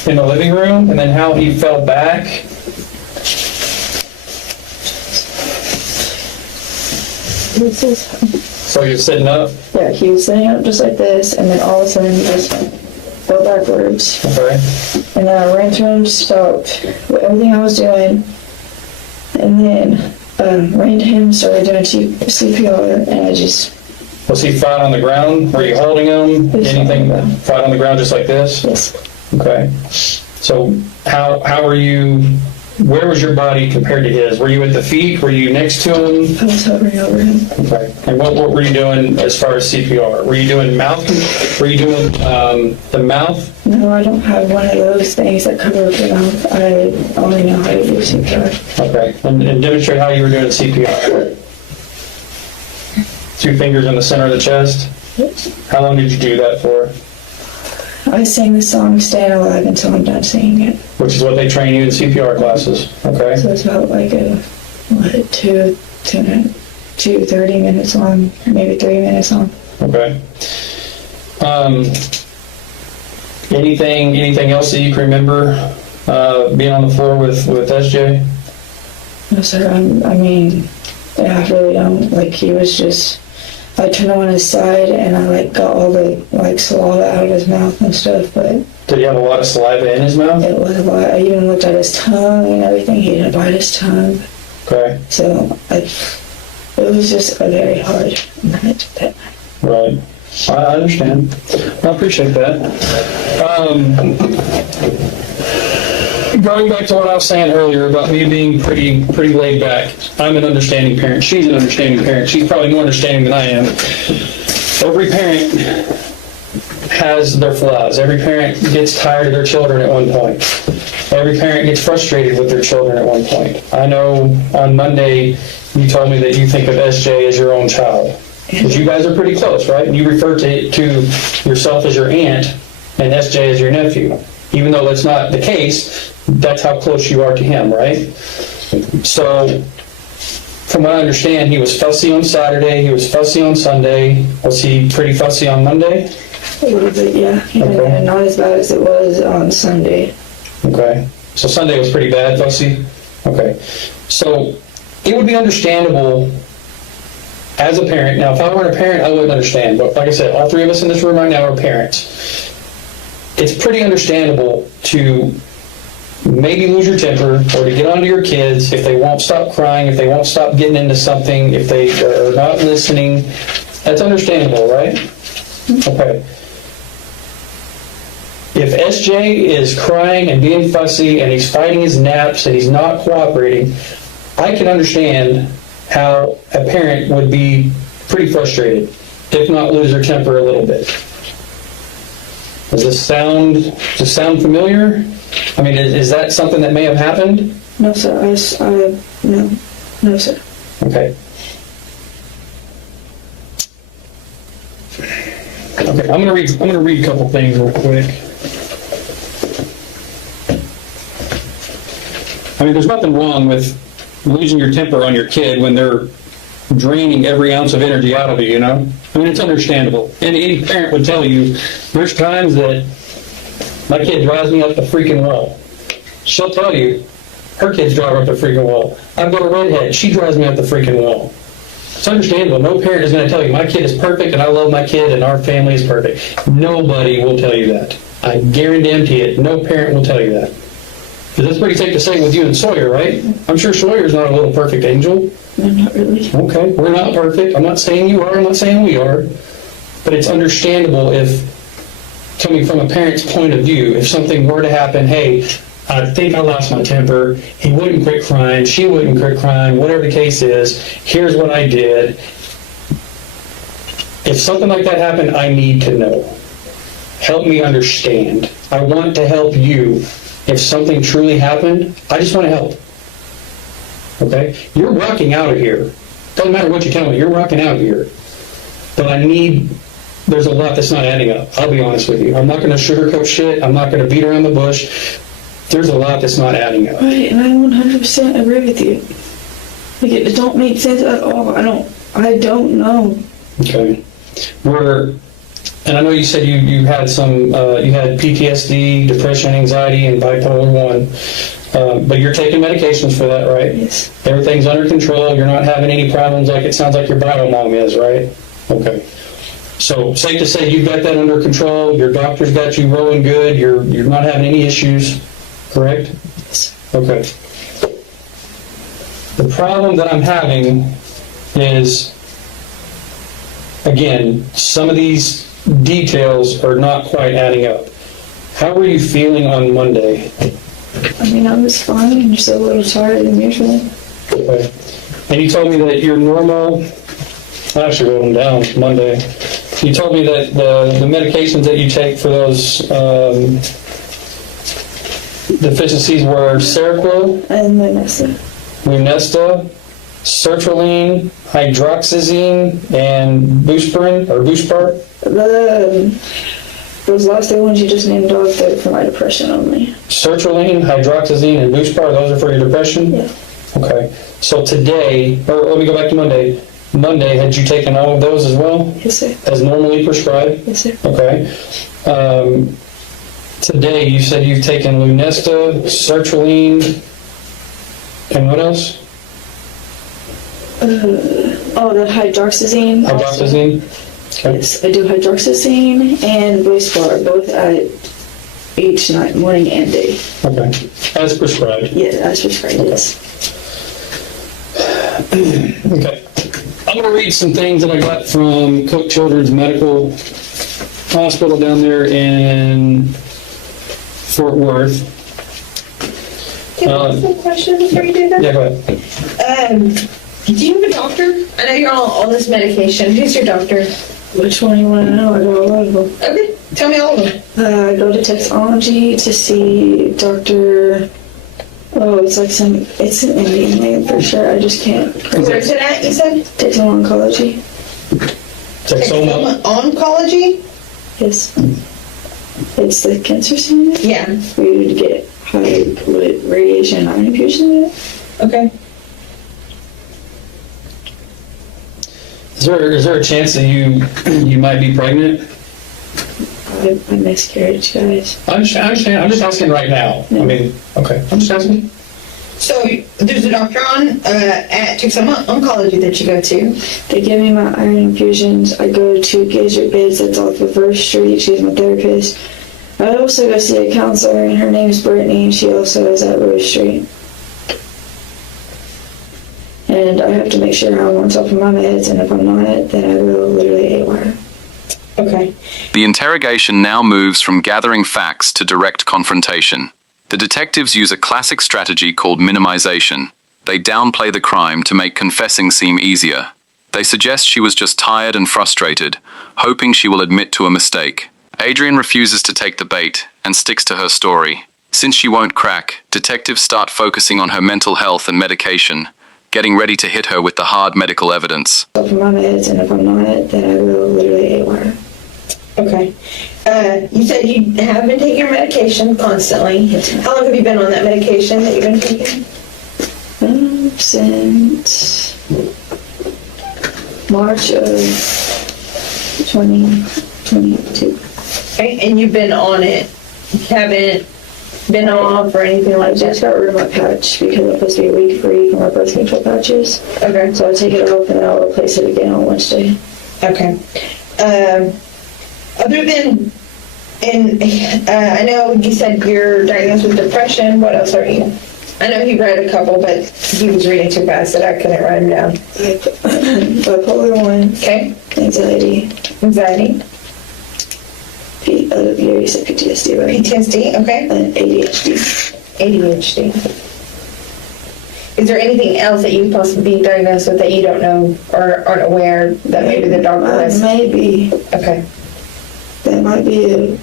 in the living room, and then how he fell back. This is, So you're sitting up. yeah, he was sitting up just like this, and then all of a sudden he just fell backwards. Okay. And then I ran to him, stopped with everything I was doing, and then ran to him, started doing CPR, and I just... Was he flat on the ground? Were you holding him? He was flat on the Anything ground. flat on the ground just like this? Yes. Okay. So how were you, where was your body compared to his? Were you at the feet? Were you next to him? I was hovering over him. Okay. And what were you doing as far as CPR? Were you doing mouth? Were you doing the mouth? No, I don't have one of those things that cover up the mouth. I only know how to do CPR. Okay. And demonstrate how you were doing CPR. 2 fingers in the center of the chest? Yes. How long did you do that for? I sing the song Staying Alive until I'm done singing it. Which is what they train you in CPR classes. Okay. So it's about like two 30 minutes long, maybe 3 minutes long. Okay. Anything else that you can remember being on the floor with SJ? No, sir. I mean, yeah, I really don't. Like, he was just... I turned him on his side, and I, like, got all the, like, saliva out of his mouth and stuff, but Did he have a lot of saliva in his mouth? it was a lot. I even looked at his tongue and everything. He didn't bite his tongue. Okay. So, it was just a very hard night that night. Right. I understand. I appreciate that. Going back to what I was saying earlier about me being pretty laid back, I'm an understanding parent. She's an understanding parent. She's probably more understanding than I am. Every parent has their flaws. Every parent gets tired of their children at one point. Every parent gets frustrated with their children at one point. I know on Monday you told me that you think of SJ as your own child. Because you guys are pretty close, right? And you refer to yourself as your aunt and SJ as your nephew. Even though that's not the case, that's how close you are to him, right? So, from what I understand, he was fussy on Saturday, he was fussy on Sunday. Was he pretty fussy on Monday? A little bit, yeah. Okay. And not as bad as it was on Sunday. Okay. So Sunday was pretty bad, fussy? Okay. So, it would be understandable as a parent. Now, if I weren't a parent, I wouldn't understand. But like I said, all 3 of us in this room right now are parents. It's pretty understandable to maybe lose your temper or to get onto your kids if they won't stop crying, if they won't stop getting into something, if they are not listening. That's understandable, right? Okay. If SJ is crying and being fussy and he's fighting his naps and he's not cooperating, I can understand how a parent would be pretty frustrated, if not lose their temper a little bit. Does this sound familiar? I mean, is that something that may have happened? No, sir. No, sir. Okay. Okay, I'm gonna read a couple things real quick. I mean, there's nothing wrong with losing your temper on your kid when they're draining every ounce of energy out of you, you know? I mean, it's understandable. And any parent would tell you, there's times that my kid drives me up the freaking wall. She'll tell you, her kids drive her up the freaking wall. I've got a redhead, she drives me up the freaking wall. It's understandable. No parent is going to tell you, my kid is perfect and I love my kid and our family is perfect. Nobody will tell you that. I guarantee it. No parent will tell you that. Because that's pretty safe to say with you and Sawyer, right? I'm sure Sawyer's not a little perfect angel. No, not really. Okay, we're not perfect. I'm not saying you are. I'm not saying we are. But it's understandable if, coming from a parent's point of view, if something were to happen, hey, I think I lost my temper, he wouldn't quit crying, she wouldn't quit crying, whatever the case is, here's what I did. If something like that happened, I need to know. Help me understand. I want to help you. If something truly happened, I just want to help. Okay? You're walking out of here. Doesn't matter what you tell me, you're walking out of here. But there's a lot that's not adding up. I'll be honest with you. I'm not going to sugarcoat shit. I'm not going to beat around the bush. There's a lot that's not adding up. Right, and I 100% agree with you. Like, it don't make sense at all. I don't know. Okay. And I know you said you had you had PTSD, depression, anxiety, and bipolar 1. But you're taking medications for that, right? Yes. Everything's under control. You're not having any problems like it sounds like your bio mom is, right? Okay. So safe to say you've got that under control. Your doctor's got you rolling good. You're not having any issues, correct? Yes. Okay. The problem that I'm having is, again, some of these details are not quite adding up. How were you feeling on Monday? I mean, I was fine. I'm just a little tired than usual. Okay. And you told me that your normal, I actually wrote them down Monday. You told me that the medications that you take for those deficiencies were Seroquel, And then I said, Lunesta, sertraline, hydroxyzine, and Buspar. those last two ones you just named off, they're for my depression only. Sertraline, hydroxyzine, and Buspar, those are for your depression? Yeah. Okay. So today, or let me go back to Monday. Monday, had you taken all of those as well? Yes, sir. As normally prescribed? Yes, sir. Okay. Today, you said you've taken Lunesta, sertraline, and what else? The hydroxyzine. also. Hydroxyzine? Okay. Yes, I do hydroxyzine and Buspar, both at each night, morning and day. Okay. As prescribed. Yeah, as prescribed, yes. Okay. I'm going to read some things that I got from Cook Children's Medical Hospital down there in Fort Worth. Can I ask a question before you do that? Yeah, go ahead. Do you have a doctor? I know you're on all this medication. Who's your doctor? Which one you want to know? I got a lot of them. Okay, tell me all of them. I go to Texology to see Dr. Oh, it's an Indian name for sure. I just can't. Where's it at, you said? Texoma Oncology. Texoma? Oncology? Yes. It's the cancer center. Yeah. For you to get radiation and iron infusion. Okay. Is there a chance that you might be pregnant? I miscarriage, guys. I understand. I'm just asking right now. I mean, okay. I'm just asking. So there's a doctor at Texoma Oncology that you go to. They give me my iron infusions. I go to Gazer Bids, that's off of First Street. She's my therapist. I also go see a counselor, and her name's Brittany, and she also is at Rose Street. And I have to make sure I'm on top of my meds, and if I'm not, then I go literally AWOL. Okay. The interrogation now moves from gathering facts to direct confrontation. The detectives use a classic strategy called minimization. They downplay the crime to make confessing seem easier. They suggest she was just tired and frustrated, hoping she will admit to a mistake. Adrian refuses to take the bait and sticks to her story. Since she won't crack, detectives start focusing on her mental health and medication, getting ready to hit her with the hard medical evidence. Up in my meds, and if I'm not, then I go literally AWOL. Okay. You said you have been taking your medication constantly. How long have you been on that medication that you've been taking? Since March of 2022. Okay, and you've been on it. You haven't been off or anything I like just that? got rid of my patch because I'm supposed to be a week free from my birth control patches. Okay. So I take it off and then I'll replace it again on Wednesday. Okay. Other than, I know you said you're diagnosed with depression. What else are you? I know he read a couple, but he was reading too fast that I couldn't write them down. Bipolar 1, Okay. anxiety, Anxiety, you already said PTSD, right? PTSD, okay. And ADHD. ADHD. Is there anything else that you could possibly be diagnosed with that you don't know or aren't aware that maybe the doctor has? Maybe. Okay. That might be a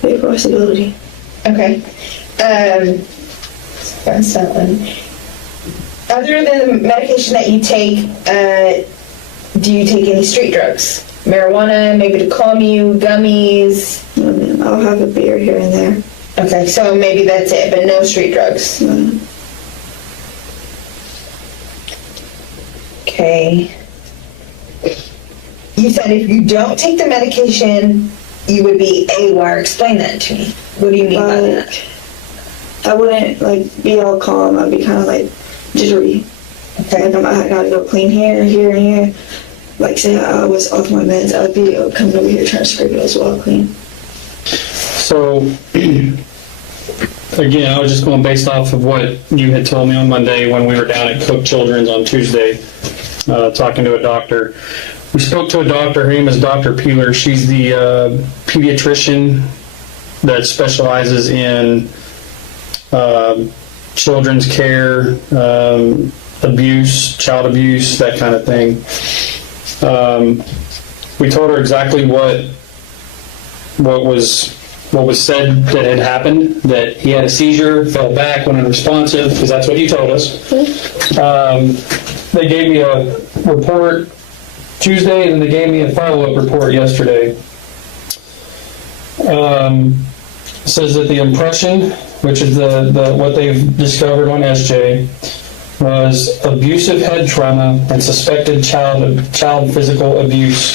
big possibility. Okay. That's that one. Other than the medication that you take, do you take any street drugs? Marijuana, maybe to calm you, gummies? No, ma'am. I'll have a beer here and there. Okay, so maybe that's it, but no street drugs. No. Okay. You said if you don't take the medication, you would be AWOL. Explain that to me. What do you mean by that? I wouldn't be all calm. I'd be kind of jittery. Okay. I gotta go clean here, here, and here. Say I was off my meds, I'd be coming over here trying to scrape it as well clean. So, again, I was just going based off of what you had told me on Monday when we were down at Cook Children's on Tuesday, talking to a doctor. We spoke to a doctor, her name is Dr. Peeler. She's the pediatrician that specializes in children's care, abuse, child abuse, that kind of thing. We told her exactly what was said that had happened, that he had a seizure, fell back, went unresponsive, because that's what you told us. They gave me a report Tuesday, and then they gave me a follow-up report yesterday. It says that the impression, which is the what they've discovered on SJ, was abusive head trauma and suspected child physical abuse.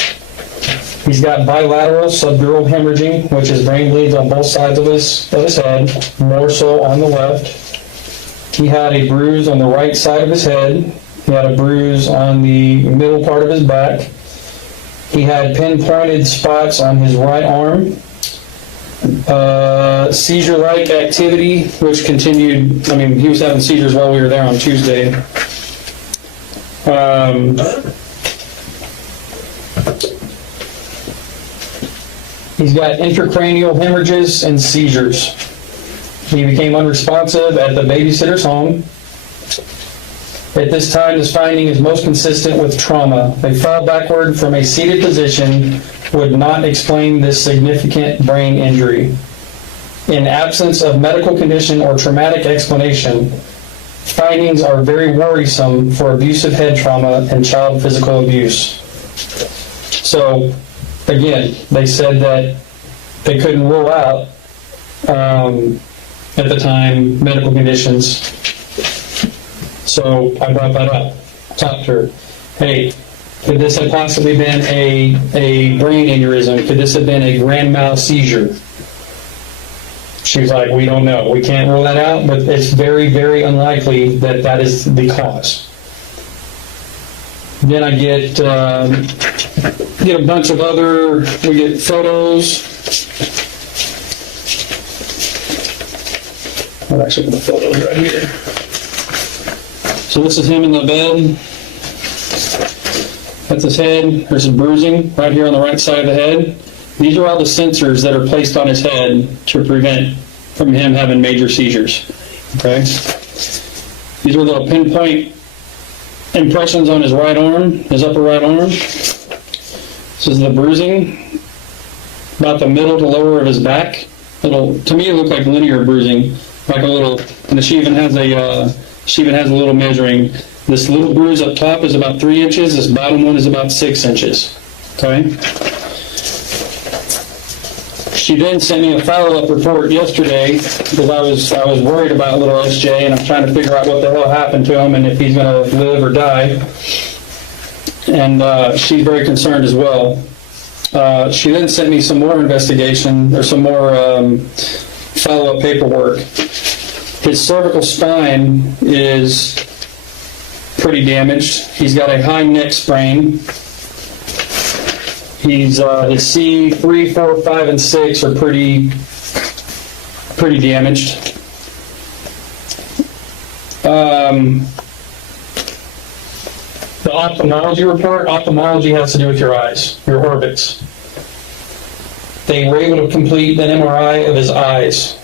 He's got bilateral subdural hemorrhaging, which is brain bleeds on both sides of his head, more so on the left. He had a bruise on the right side of his head. He had a bruise on the middle part of his back. He had pinpointed spots on his right arm. Seizure-like activity, which continued. He was having seizures while we were there on Tuesday. He's got intracranial hemorrhages and seizures. He became unresponsive at the babysitter's home. At this time, this finding is most consistent with trauma. They fell backward from a seated position would not explain this significant brain injury. In absence of medical condition or traumatic explanation, findings are very worrisome for abusive head trauma and child physical abuse. So, again, they said that they couldn't rule out, at the time, medical conditions. So I brought that up. Talked to her. Hey, could this have possibly been a brain aneurysm? Could this have been a grand mal seizure? She was like, we don't know. We can't rule that out, but it's very, very unlikely that that is the cause. Then I get a bunch of we get photos. I'm actually going to photos right here. So this is him in the bed. That's his head. There's some bruising right here on the right side of the head. These are all the sensors that are placed on his head to prevent from him having major seizures. Okay? These are little pinpoint impressions on his right arm, his upper right arm. This is the bruising, about the middle to lower of his back. to me it looked like linear bruising, like a little, and she even has a little measuring. This little bruise up top is about 3 inches, this bottom one is about 6 inches, okay? She then sent me a follow-up report yesterday because I was worried about little SJ, and I'm trying to figure out what the hell happened to him and if he's going to live or die. And she's very concerned as well. She then sent me some more investigation, or some more follow-up paperwork. His cervical spine is pretty damaged. He's got a high neck sprain. His C3, 4, 5, and 6 are pretty damaged. The ophthalmology report, ophthalmology has to do with your eyes, your orbits. They were able to complete an MRI of his eyes.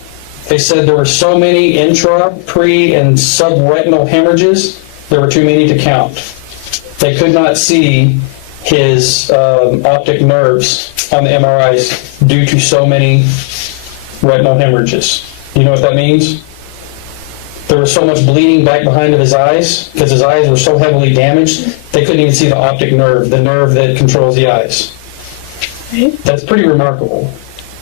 They said there were so many intra, pre, and subretinal hemorrhages, there were too many to count. They could not see his optic nerves on the MRIs due to so many retinal hemorrhages. You know what that means? There was so much bleeding back behind of his eyes because his eyes were so heavily damaged, they couldn't even see the optic nerve, the nerve that controls the eyes. That's pretty remarkable.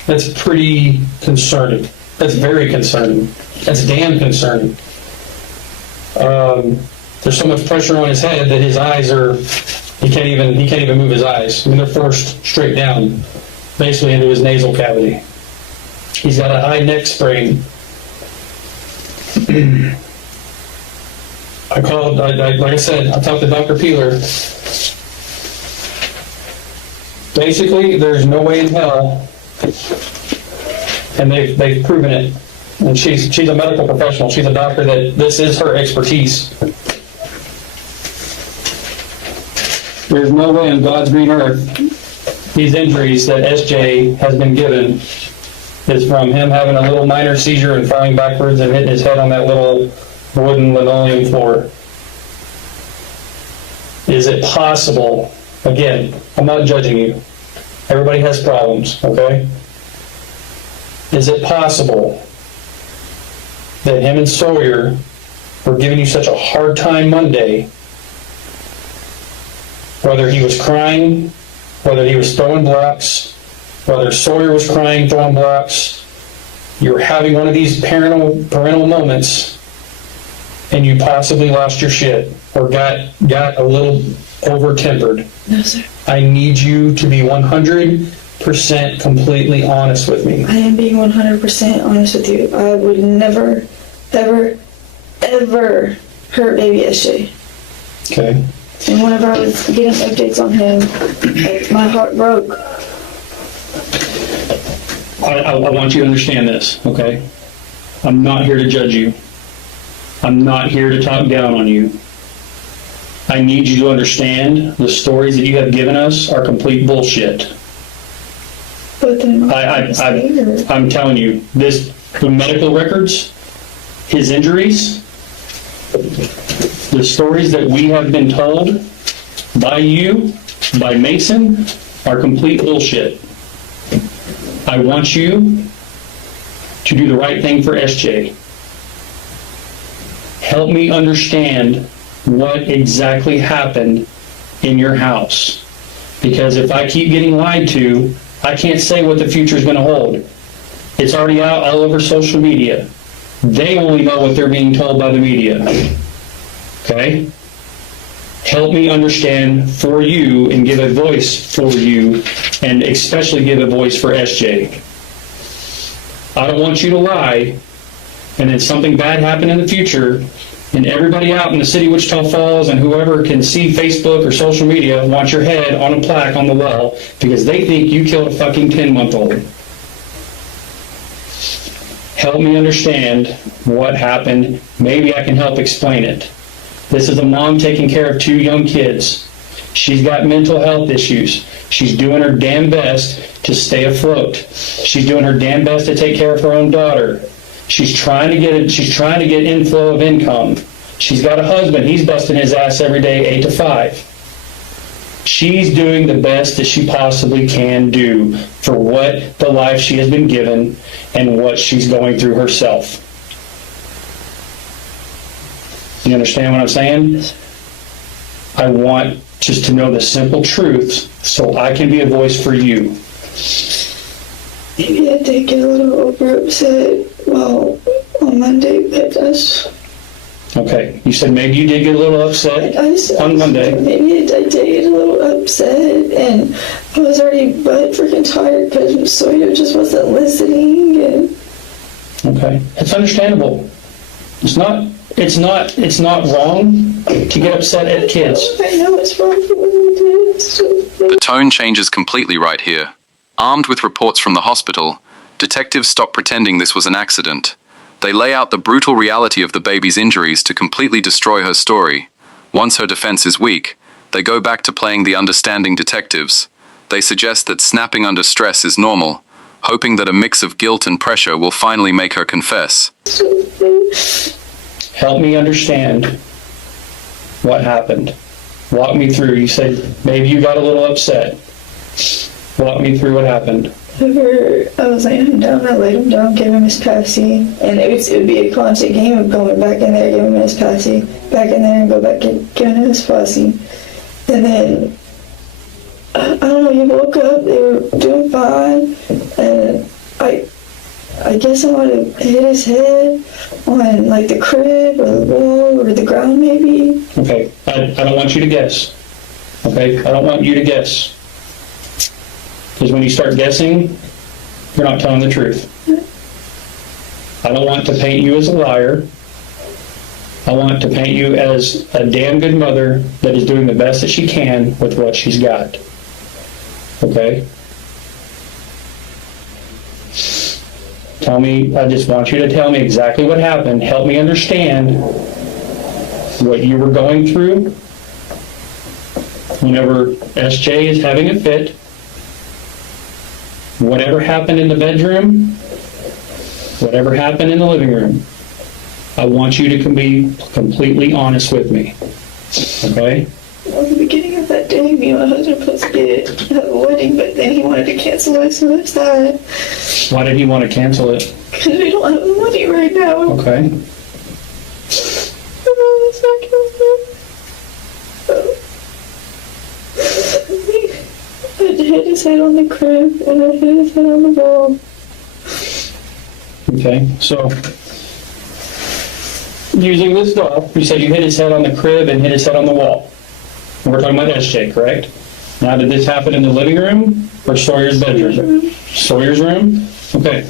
That's pretty concerning. That's very concerning. That's damn concerning. There's so much pressure on his head that his eyes are, he can't even move his eyes. I mean, they're forced straight down, basically into his nasal cavity. He's got a high neck sprain. Like I said, I talked to Dr. Peeler. Basically, there's no way in hell, and they've proven it. And she's a medical professional. She's a doctor that this is her expertise. There's no way on God's green earth these injuries that SJ has been given is from him having a little minor seizure and falling backwards and hitting his head on that little wooden linoleum floor. Is it possible? Again, I'm not judging you. Everybody has problems, okay? Is it possible that him and Sawyer were giving you such a hard time Monday, whether he was crying, whether he was throwing blocks, whether Sawyer was crying, throwing blocks, you were having one of these parental moments, and you possibly lost your shit or got a little over-tempered? No, sir. I need you to be 100% completely honest with me. I am being 100% honest with you. I would never, ever, ever hurt baby SJ. Okay. And whenever I was getting updates on him, like, my heart broke. I want you to understand this, okay? I'm not here to judge you. I'm not here to talk down on you. I need you to understand the stories that you have given us are complete bullshit. But then I'm telling you, the medical records, his injuries, the stories that we have been told by you, by Mason, are complete bullshit. I want you to do the right thing for SJ. Help me understand what exactly happened in your house. Because if I keep getting lied to, I can't say what the future is going to hold. It's already out all over social media. They only know what they're being told by the media. Okay? Help me understand for you and give a voice for you, and especially give a voice for SJ. I don't want you to lie and then something bad happen in the future, and everybody out in the city of Wichita Falls and whoever can see Facebook or social media wants your head on a plaque on the wall because they think you killed a fucking 10-month-old. Help me understand what happened. Maybe I can help explain it. This is a mom taking care of 2 young kids. She's got mental health issues. She's doing her damn best to stay afloat. She's doing her damn best to take care of her own daughter. She's trying to get inflow of income. She's got a husband. He's busting his ass every day, 8 to 5. She's doing the best that she possibly can do for what the life she has been given and what she's going through herself. You understand what I'm saying? I want just to know the simple truth so I can be a voice for you. Maybe I did get a little over upset, well, on Monday, but that's... Okay, you said maybe you did get a little upset on Monday. Maybe I did get a little upset, and I was already butt freaking tired because Sawyer just wasn't listening. And Okay, it's understandable. It's not wrong to get upset at kids. I know it's wrong for what I did. The tone changes completely right here. Armed with reports from the hospital, detectives stop pretending this was an accident. They lay out the brutal reality of the baby's injuries to completely destroy her story. Once her defense is weak, they go back to playing the understanding detectives. They suggest that snapping under stress is normal, hoping that a mix of guilt and pressure will finally make her confess. Help me understand what happened. Walk me through. You said maybe you got a little upset. Walk me through what happened. Whenever I was laying him down, I laid him down, gave him his passy, and it would be a constant game of going back in there, giving him his passy, back in there, and go back and giving him his fussy. And then, I don't know, he woke up, they were doing fine, and I guess I might have hit his head on, like, the crib, or the wall, or the ground, maybe. Okay, I don't want you to guess. Okay, I don't want you to guess. Because when you start guessing, you're not telling the truth. I don't want to paint you as a liar. I want to paint you as a damn good mother that is doing the best that she can with what she's got. Okay? I just want you to tell me exactly what happened. Help me understand what you were going through whenever SJ is having a fit. Whatever happened in the bedroom, whatever happened in the living room, I want you to be completely honest with me. Okay? Well, at the beginning of that day, me and my husband were supposed to have a wedding, but then he wanted to cancel it, so that's that. Why did he want to cancel it? Because we don't have the money right now. Okay. I hit his head on the crib, and I hit his head on the wall. Okay, so using this doll, you said you hit his head on the crib and hit his head on the wall. And we're talking about SJ, correct? Now, did this happen in the living room or Sawyer's bedroom? Sawyer's room? Okay.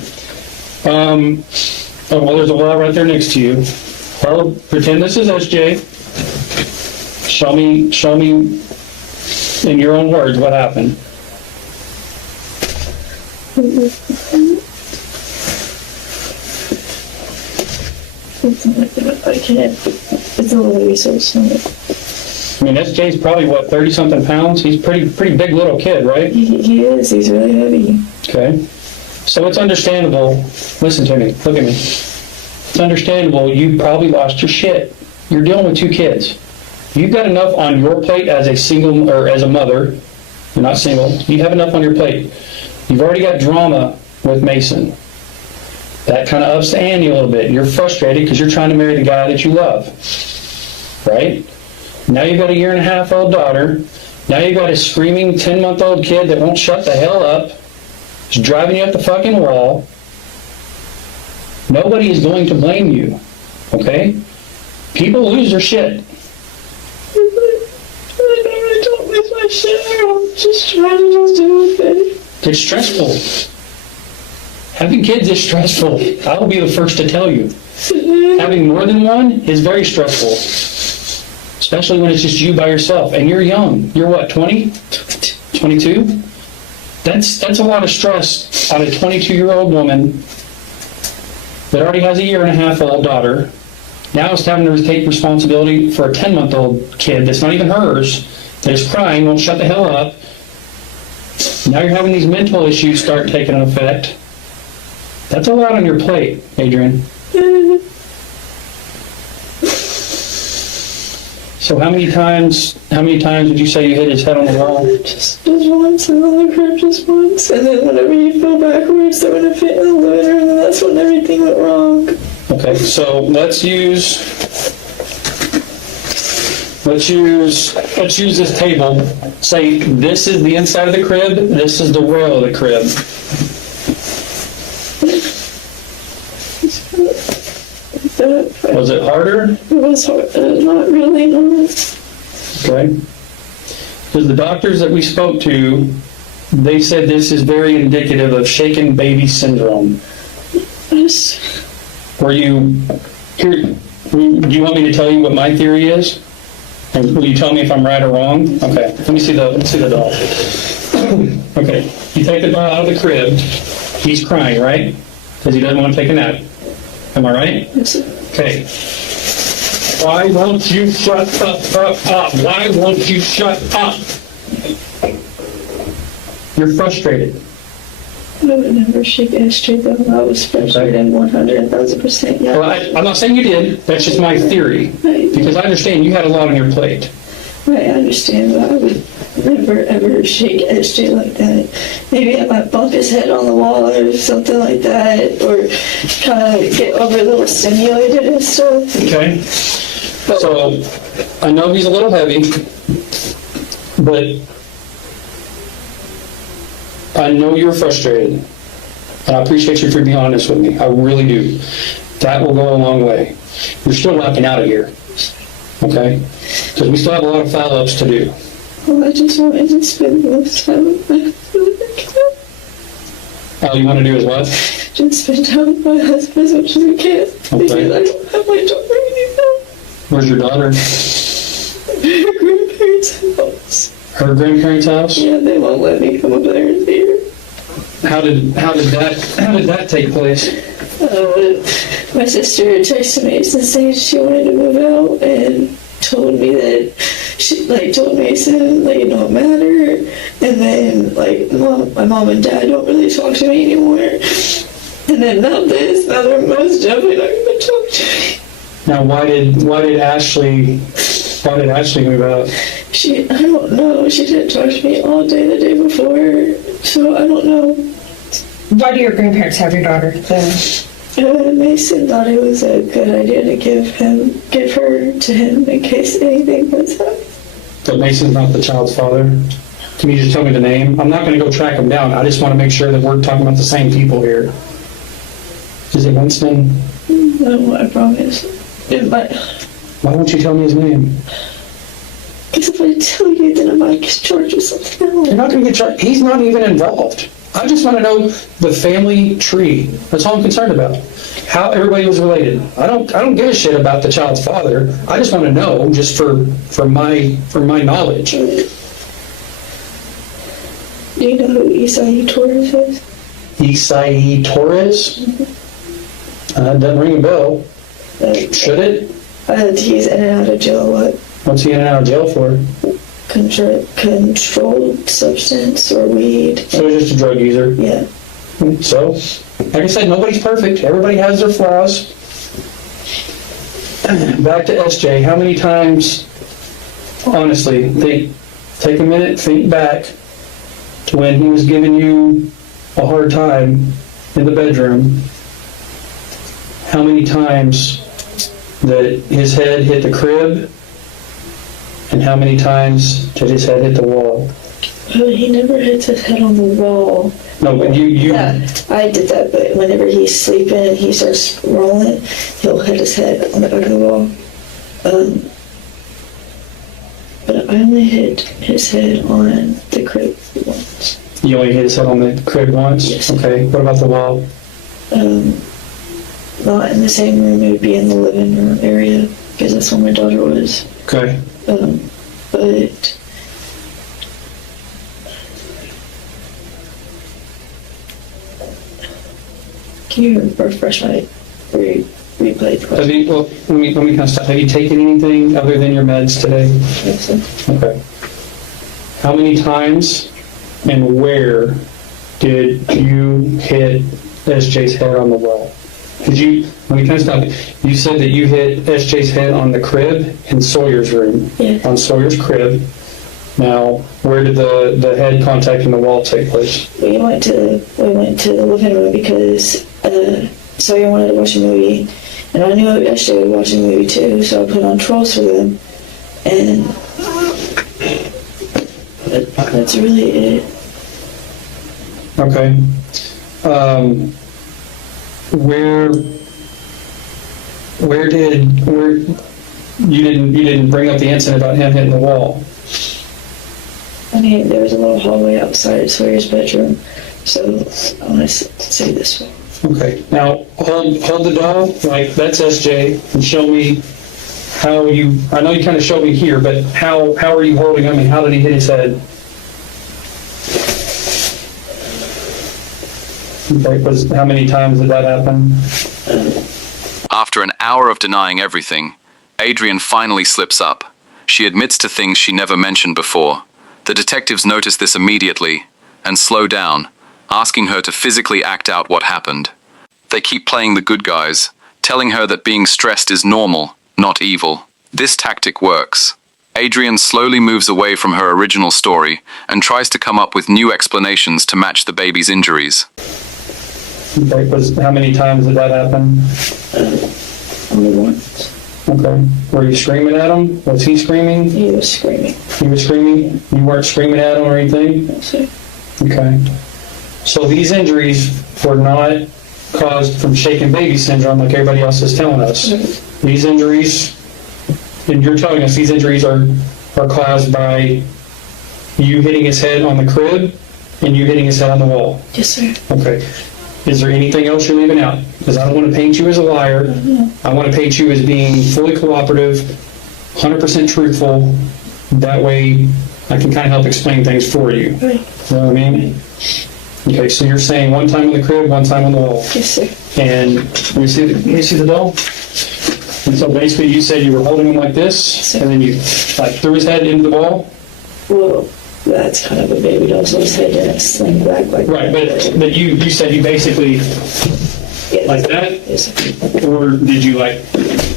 Oh, well, there's a wall right there next to you. Well, pretend this is SJ. Show me in your own words what happened. I can't. It's a little research on it. I mean, SJ's probably, what, 30-something pounds? He's pretty big little kid, right? He is. He's really heavy. Okay. So it's understandable. Listen to me. Look at me. It's understandable you probably lost your shit. You're dealing with 2 kids. You've got enough on your plate as a single, or as a mother. You're not single. You have enough on your plate. You've already got drama with Mason. That kind of ups the ante a little bit. You're frustrated because you're trying to marry the guy that you love. Right? Now you've got a 1.5-year-old daughter. Now you've got a screaming 10-month-old kid that won't shut the hell up. It's driving you up the fucking wall. Nobody is going to blame you. Okay? People lose their shit. I don't miss my shit. I'm just trying to just do with it. It's stressful. Having kids is stressful. I will be the first to tell you. Having more than one is very stressful. Especially when it's just you by yourself. And you're young. You're what, 20? 22? That's a lot of stress on a 22-year-old woman that already has a 1.5-year-old daughter. Now it's having to take responsibility for a 10-month-old kid that's not even hers, that is crying, won't shut the hell up. Now you're having these mental issues start taking an effect. That's a lot on your plate, So how many times did you say you hit his head on the wall? Just once, and on the crib just once. And then whenever he fell backwards, there would have fit in the living room, and that's when everything went wrong. Okay, so let's use this table. Say this is the inside of the crib, this is the rail of the crib. Was it harder? It was hard, not really, no. Okay. Because the doctors that we spoke to, they said this is very indicative of shaken baby syndrome. Yes. Were you here? Do you want me to tell you what my theory is? And will you tell me if I'm right or wrong? Okay. Let me see the doll. Okay. You take the doll out of the crib. He's crying, right? Because he doesn't want to take a nap. Am I right? Yes, sir. Okay. Why won't you shut up? Why won't you shut up? You're frustrated. I would never shake SJ though. I was frustrated 100,000%. Yeah. Well, I'm not saying you did. That's just my theory. Right. Because I understand you had a lot on your plate. Right, I understand, but I would never ever shake SJ like that. Maybe I might bump his head on the wall or something like that, or kind of get over a little stimulated and stuff. Okay? So, I know he's a little heavy, but I know you're frustrated. And I appreciate you for being honest with me. I really do. That will go a long way. You're still locking out of here. Okay? Because we still have a lot of follow-ups to do. Well, I just wanted to spend the most time with my husband. All you want to do is what? Just spend time with my husband as much as we can. Because I don't have my daughter anymore. Where's your daughter? Her grandparents' house. Her grandparents' house? Yeah, they won't let me come up there and see her. How did that take place? My sister texted me saying she wanted to move out and told me that she told me said it don't matter, and then my mom and dad don't really talk to me anymore, and then now they're most definitely not going to talk to me. Now why did Ashley move out? I don't know, she didn't talk to me all day the day before, so I don't know. Why do your grandparents have your daughter then? Mason thought it was a good idea to give her to him in case anything goes up. But Mason's not the child's father? Can you just tell me the name? I'm not going to go track him down. I just want to make sure that we're talking about the same people here. Is it Winston? No, I promise. Why won't you tell me his name? Because if I tell you, then I might get charged with something else. You're not going to get charged. He's not even involved. I just want to know the family tree. That's all I'm concerned about. How everybody was related. I don't give a shit about the child's father. I just want to know, just for my knowledge. Do you know who Isai Torres is? Isai Torres? Doesn't ring a bell. Should it? He's in and out of jail. What? What's he in and out of jail for? Controlled substance or weed. So he's just a drug user. Yeah. So, like I said, nobody's perfect. Everybody has their flaws. Back to SJ. How many times, honestly, take a minute, think back to when he was giving you a hard time in the bedroom. How many times that his head hit the crib? And how many times did his head hit the wall? Well, he never hits his head on the wall. No, but you... Yeah, I did that, but whenever he's sleeping and he starts rolling, he'll hit his head on the back of the wall. But I only hit his head on the crib once. You only hit his head on the crib once? Yes. Okay, what about the wall? Not in the same room, it would be in the living room area, because that's where my daughter was. Okay. But can you refresh my replay the question? Well, let me kind of stop. Have you taken anything other than your meds today? Yes, sir. Okay. How many times and where did you hit SJ's head on the wall? Let me kind of stop you. You said that you hit SJ's head on the crib in Sawyer's room. Yeah. On Sawyer's crib. Now, where did the head contacting the wall take place? We went to the living room because Sawyer wanted to watch a movie, and I knew SJ would watch a movie too, so I put on Trolls for them, and that's really it. Okay. Where you didn't bring up the incident about him hitting the wall? I mean, there was a little hallway outside of Sawyer's bedroom, so I want to say this way. Okay. Now hold the doll like that's SJ and show me how you. I know you kind of showed me here, but how are you holding him and how did he hit his head? Okay. How many times did that happen? After an hour of denying everything, Adrian finally slips up. She admits to things she never mentioned before. The detectives notice this immediately and slow down, asking her to physically act out what happened. They keep playing the good guys, telling her that being stressed is normal, not evil. This tactic works. Adrian slowly moves away from her original story and tries to come up with new explanations to match the baby's injuries. Okay. How many times did that happen? Only once. Okay. Were you screaming at him? Was he screaming? He was screaming. He was screaming? You weren't screaming at him or anything? That's it. Okay. So these injuries were not caused from shaken baby syndrome like everybody else is telling us. Mm-hmm. These injuries, and you're telling us these injuries are caused by you hitting his head on the crib and you hitting his head on the wall. Yes, sir. Okay. Is there anything else you're leaving out? Because I don't want to paint you as a liar. I want to paint you as being fully cooperative, 100% truthful. That way I can kind of help explain things for you. Right. You know what I mean? Okay, so you're saying one time on the crib, one time on the wall. Yes, sir. And let me see the doll? And so basically you said you were holding him like this, and then you like threw his head into the wall? Well, that's kind of a baby doll, so his head didn't sling back like Right, that. but you said you basically Yes. like that? Yes, sir. Or did you like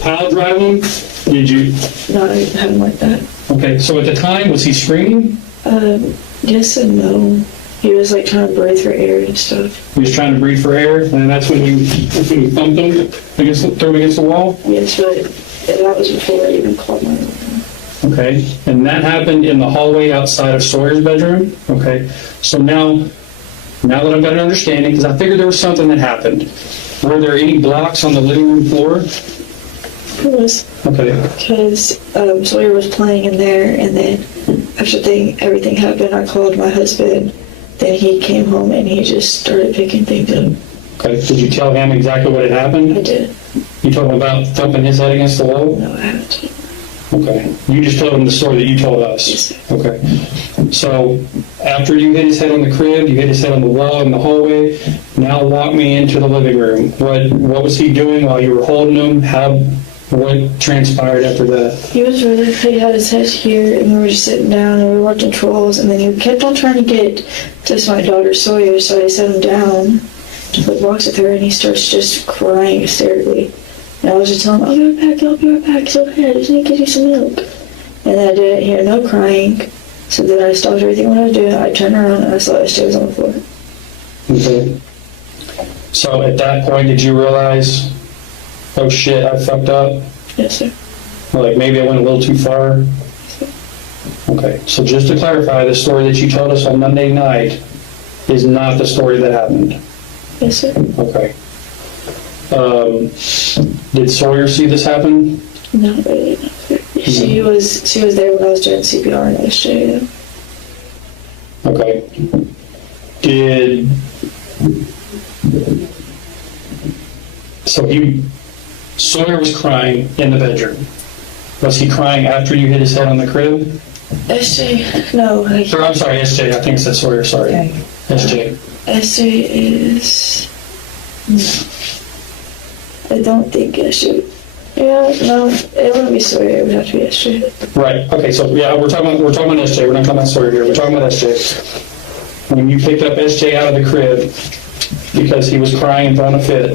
pile drive him? Did you? No, I didn't have him like that. Okay, so at the time, was he screaming? Yes and no. He was like trying to breathe for air and stuff. He was trying to breathe for air, and that's when you thumped him threw him against the wall? Yes, but that was before I even called my mom. Okay, and that happened in the hallway outside of Sawyer's bedroom? Okay, so now that I've got an understanding, because I figured there was something that happened, were there any blocks on the living room floor? It was Okay, because Sawyer was playing in there, and then after everything happened, I called my husband. Then he came home and he just started picking things up. okay, did you tell him exactly what had happened? I did. You told him about thumping his head against the wall? No, I haven't. Okay, you just told him the story that you told us? Yes, sir. Okay, so after you hit his head on the crib, you hit his head on the wall in the hallway, now walk me into the living room. What was he doing while you were holding him? What transpired after that? He had his head here, and we were just sitting down, and we were watching Trolls, and then he kept on trying to get to my daughter Sawyer, so I set him down to play box with her, and he starts just crying hysterically. And I was just telling him, I'll be right back, it's okay, I just need to get you some milk. And then I didn't hear no crying, so then I stopped everything what I was doing, I turned around, and I saw SJ was on the floor. Okay. So at that point, did you realize, oh shit, I fucked up? Yes, sir. Or like maybe I went a little too far? Okay, so just to clarify, the story that you told us on Monday night is not the story that happened? Yes, sir. Okay. Did Sawyer see this happen? No, really, no, sir. She was there when I was doing CPR and SJ, though. Okay. Sawyer was crying in the bedroom. Was he crying after you hit his head on the crib? SJ, no. Or, I'm sorry, SJ. I think it said Sawyer, sorry. Okay. SJ. SJ is... I don't think SJ... Yeah, no, it wouldn't be Sawyer, it would have to be SJ. Right, okay, so yeah, we're talking about SJ. We're not talking about Sawyer here. We're talking about SJ. When you picked up SJ out of the crib because he was crying and throwing a fit,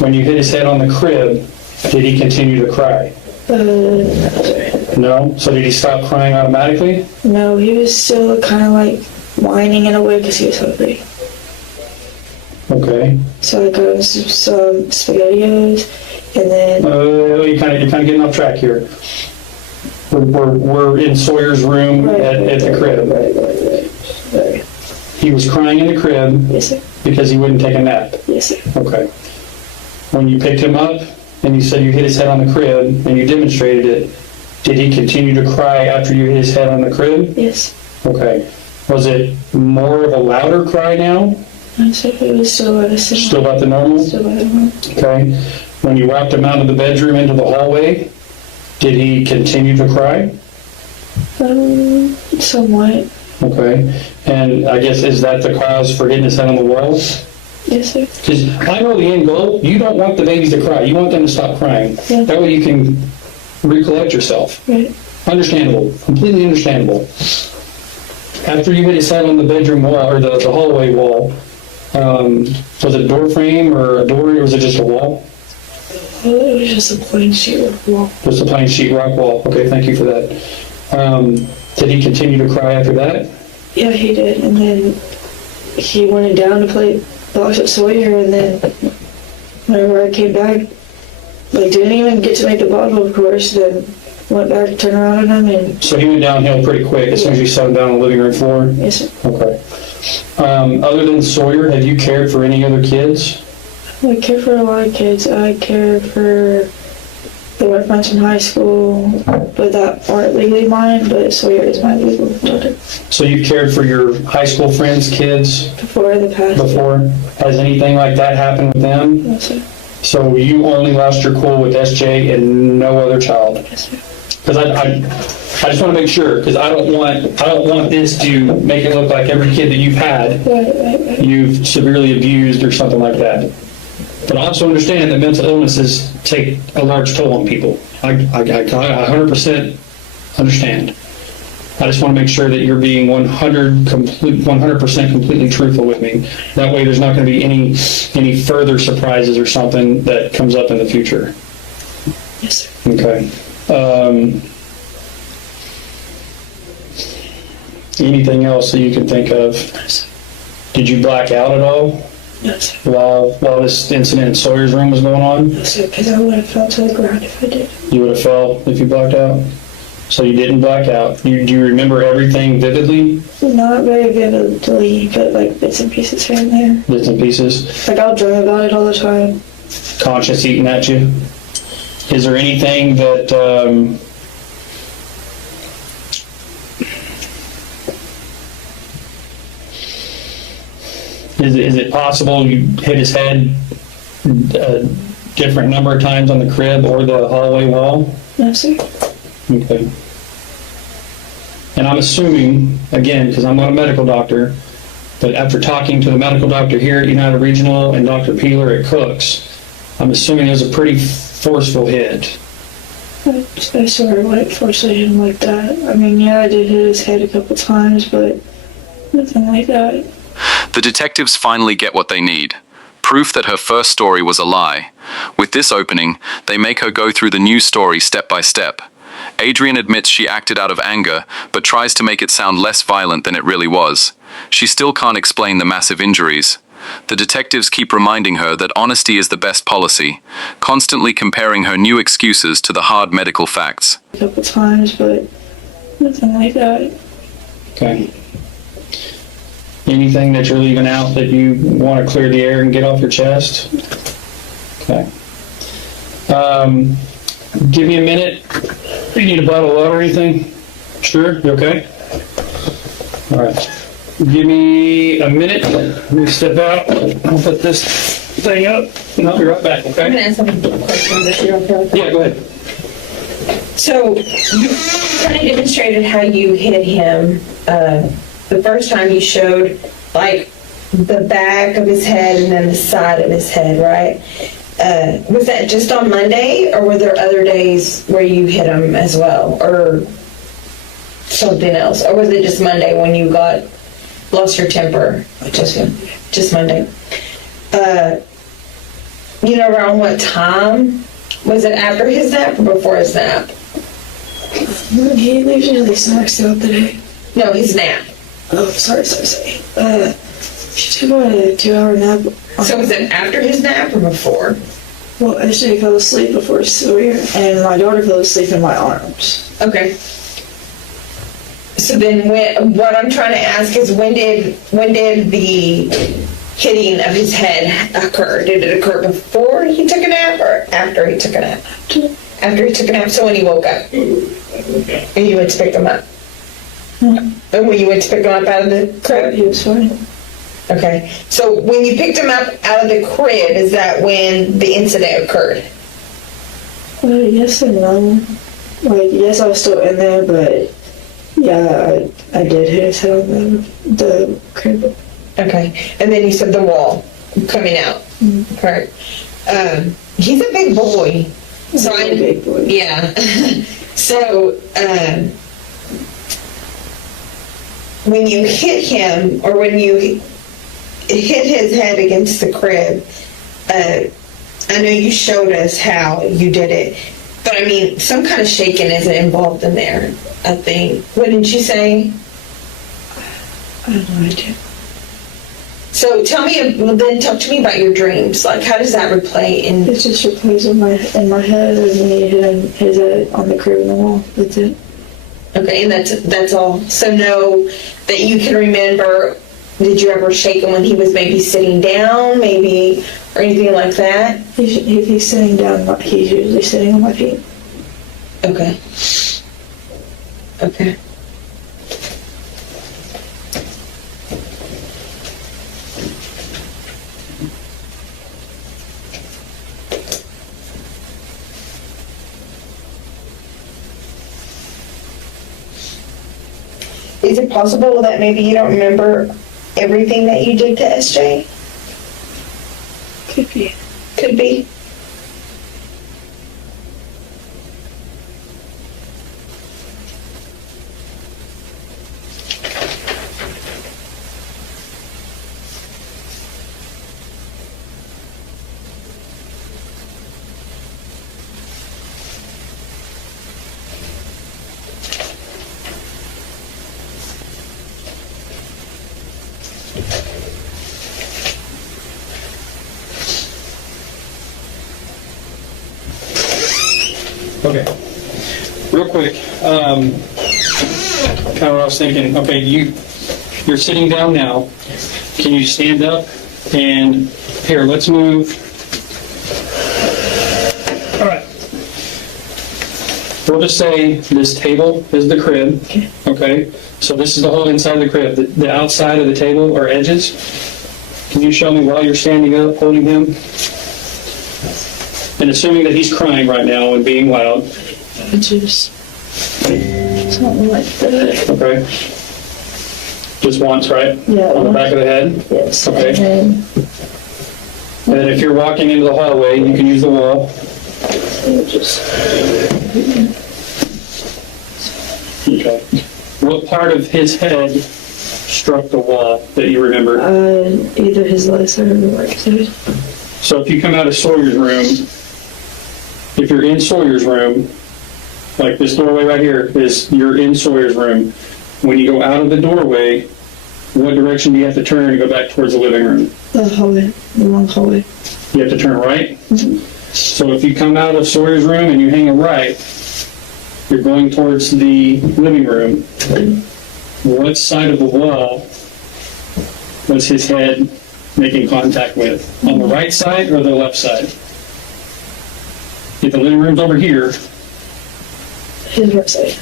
When you hit his head on the crib, did he continue to cry? No? So did he stop crying automatically? No, he was still kind of like whining in a way because he was hungry. Okay. So I got him some SpaghettiOs, and then You're kind of getting off track here. We're in Sawyer's room at the crib. Right. He was crying in the crib Yes, sir. because he wouldn't take a nap. Yes, sir. Okay. When you picked him up and you said you hit his head on the crib and you demonstrated it, did he continue to cry after you hit his head on the crib? Yes. Okay. Was it more of a louder cry now? I said it was Still about the normal? Still about the normal. Okay. When you walked him out of the bedroom into the hallway, did he continue to cry? Somewhat. Okay. And I guess, is that the cause for hitting his head on the wall? Yes, sir. Because I know the end goal, you don't want the babies to cry. You want them to stop crying. Yeah. That way you can recollect yourself. Right. Understandable. Completely understandable. After you hit his head on the bedroom wall, or the hallway wall, was it a door frame or a door, or was it just a wall? Well, it was just a plain sheetrock wall. Just a plain sheetrock wall. Okay, thank you for that. Did he continue to cry after that? Yeah, he did. And then he went down to play box at Sawyer, and then whenever I came back, like didn't even get to make the bottle, of course, then went back, turned around on him, and So he went downhill pretty quick as soon as you set him down on the living room floor? yes, sir. Okay. Other than Sawyer, have you cared for any other kids? I care for a lot of kids. I care for the work friends from high school, but that aren't legally mine, but Sawyer is my legal daughter. So you've cared for your high school friends' kids Before the past. before? Has anything like that happened with them? Yes, sir. So you only lost your cool with SJ and no other child? Yes, sir. Because I just want to make sure, because I don't want this to make it look like every kid that you've had, Right. you've severely abused or something like that. But I also understand that mental illnesses take a large toll on people. I 100% understand. I just want to make sure that you're being 100% completely truthful with me. That way there's not going to be any further surprises or something that comes up in the future. Yes, sir. Okay. Anything else that you can think of? Did you black out at all Yes, sir. while this incident in Sawyer's room was going on? Yes, sir. Because I would have fell to the ground if I did. You would have fell if you blacked out? So you didn't black out. Do you remember everything vividly? Not very vividly, but like bits and pieces here and there. Bits and pieces? Like I'll dream about it all the time. Conscience eating at you? Is there anything that is it possible you hit his head a different number of times on the crib or the hallway wall? Yes, sir. Okay. And I'm assuming, again, because I'm not a medical doctor, but after talking to the medical doctor here at United Regional and Dr. Peeler at Cook's, I'm assuming it was a pretty forceful hit. I sort of wouldn't forcefully hit him like that. I mean, yeah, I did hit his head a couple times, but nothing like that. The detectives finally get what they need. Proof that her first story was a lie. With this opening, they make her go through the new story step by step. Adrian admits she acted out of anger, but tries to make it sound less violent than it really was. She still can't explain the massive injuries. The detectives keep reminding her that honesty is the best policy, constantly comparing her new excuses to the hard medical facts. A couple times, but nothing like that. Okay. Anything that you're leaving out that you want to clear the air and get off your chest? Okay. Give me a minute. You need a bottle of water or anything? Sure? You okay? All right. Give me a minute. Let me step out. I'll put this thing up and I'll be right back, I'm gonna okay? ask some questions if you don't feel like. Yeah, go ahead. So you kind of demonstrated how you hit him. The first time you showed like the back of his head and then the side of his head, right? Was that just on Monday, or were there other days where you hit him as well, or something else, or was it just Monday when you lost your temper? Just Monday. you know, around what time? Was it after his nap or before his nap? He usually snacks throughout the day. No, his nap. Oh, sorry. She took about a 2-hour nap. So was it after his nap or before? Well, actually, I fell asleep before Sawyer, and my daughter fell asleep in my arms. Okay. So then what I'm trying to ask is when did the hitting of his head occur? Did it occur before he took a nap or after he took a nap? After he took a nap, so when he woke up. And you went to pick him up. And when you went to pick him up out of the crib? He was fine. Okay. So when you picked him up out of the crib, is that when the incident occurred? Yes and no. Like, yes, I was still in there, but yeah, I did hit his head on the crib. Okay. And then you said the wall coming out. Correct. He's a big boy. So He's a big boy. Yeah. So when you hit him, or when you hit his head against the crib, I know you showed us how you did it, but I mean, some kind of shaking is involved in there, I think. What did you say? I have no idea. So tell to me about your dreams. Like, how does that replay in? It just replays in my head, and then he hit his head on the crib and the wall. That's it. Okay, and that's all. So know that you can remember. Did you ever shake him when he was maybe sitting down, maybe, or anything like that? If he's sitting down, he's usually sitting on my feet. Okay. Okay. Is it possible that maybe you don't remember everything that you did to SJ? Could be. Could be. Okay. Real quick, kind of what I was thinking. Okay, you're sitting down now. Can you stand up? And here, let's move. All right. We'll just say this table is the crib. Okay. So this is the whole inside of the crib. The outside of the table are edges. Can you show me while you're standing up, holding him? And assuming that he's crying right now and being loud. Just something like that. Okay. Just once, right? Yeah. On the back of the head? Yes. Okay. And then if you're walking into the hallway, you can use the wall. just Okay. What part of his head struck the wall that you remember? either his left side or the right side. So if you come out of Sawyer's room, if you're in Sawyer's room, like this doorway right here you're in Sawyer's room. When you go out of the doorway, what direction do you have to turn to go back towards the living room? The hallway, the long hallway. You have to turn right? Mm-hmm. So if you come out of Sawyer's room and you hang a right, you're going towards the living room. What side of the wall was his head making contact with? On the right side or the left side? If the living room's over here, His right side.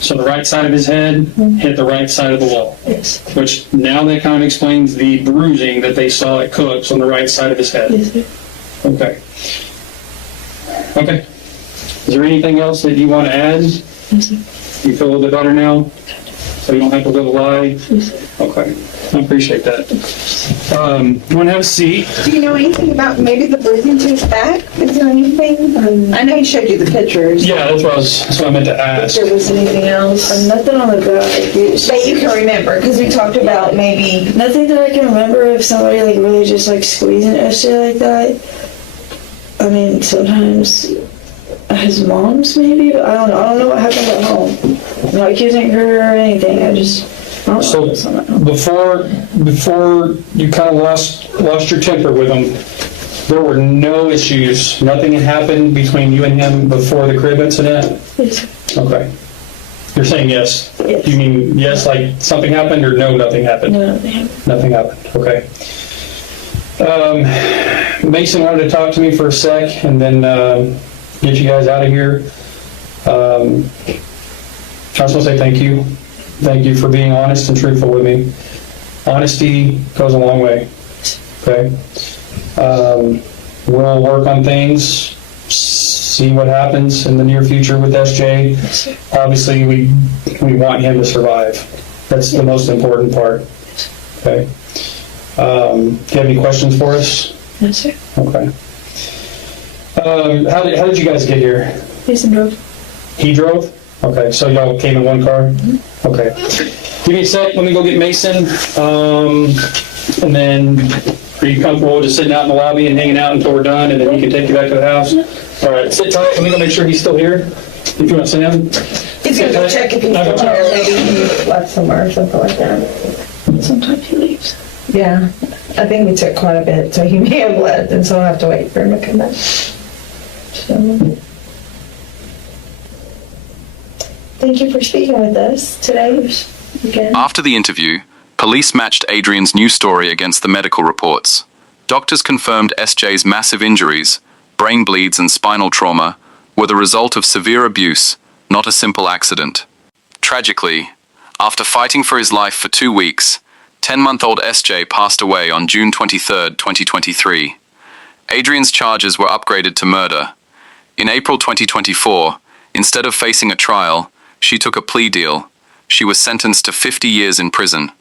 so the right side of his head hit the right side of the wall. Yes. Which now that kind of explains the bruising that they saw at Cook's on the right side of his head. Yes, sir. Okay. Okay. Is there anything else that you want to add? Yes, sir. You feel a little bit better now? So you don't have to live a lie? Yes, sir. Okay. I appreciate that. You want to have a seat? Do you know anything about maybe the bruising to his back? Is there anything? I know he showed you the pictures. Yeah, that's what I meant to ask. If there was anything else Nothing on the back. that you can remember, because we talked about maybe. Nothing that I can remember of somebody like really just like squeezing SJ like that. I mean, sometimes his mom's maybe, but I don't know. I don't know what happened at home. I'm not accusing her or anything. I don't know. So before you kind of lost your temper with him, there were no issues. Nothing had happened between you and him before the crib incident? Yes. Okay. You're saying yes? Yes. You mean yes, like something happened, or no, nothing happened? No, nothing happened. Nothing happened, okay. Mason wanted to talk to me for a sec and then get you guys out of here. I just want to say thank you. Thank you for being honest and truthful with me. Honesty goes a long way, okay? We'll work on things, see what happens in the near future with SJ. Obviously, we want him to survive. That's the most important part, okay? Do you have any questions for us? No, sir. Okay. How did you guys get here? Jason drove. He drove? Okay, so y'all came in one car? Okay. Give me a sec, let me go get Mason. And then, are you comfortable just sitting out in the lobby and hanging out until we're done, and then we can take you back to the house? All right, sit tight, let me go make sure he's still here. If you want to sit down. He's gonna go check if he's still here, maybe he left somewhere or something like that. Sometimes he leaves. Yeah, I think we took quite a bit, so he may have left, and so I'll have to wait for him to come back. So, thank you for speaking with us today again. After the interview, police matched Adrian's new story against the medical reports. Doctors confirmed SJ's massive injuries, brain bleeds and spinal trauma, were the result of severe abuse, not a simple accident. Tragically, after fighting for his life for 2 weeks, 10-month-old SJ passed away on June 23, 2023. Adrian's charges were upgraded to murder. In April 2024, instead of facing a trial, she took a plea deal. She was sentenced to 50 years in prison.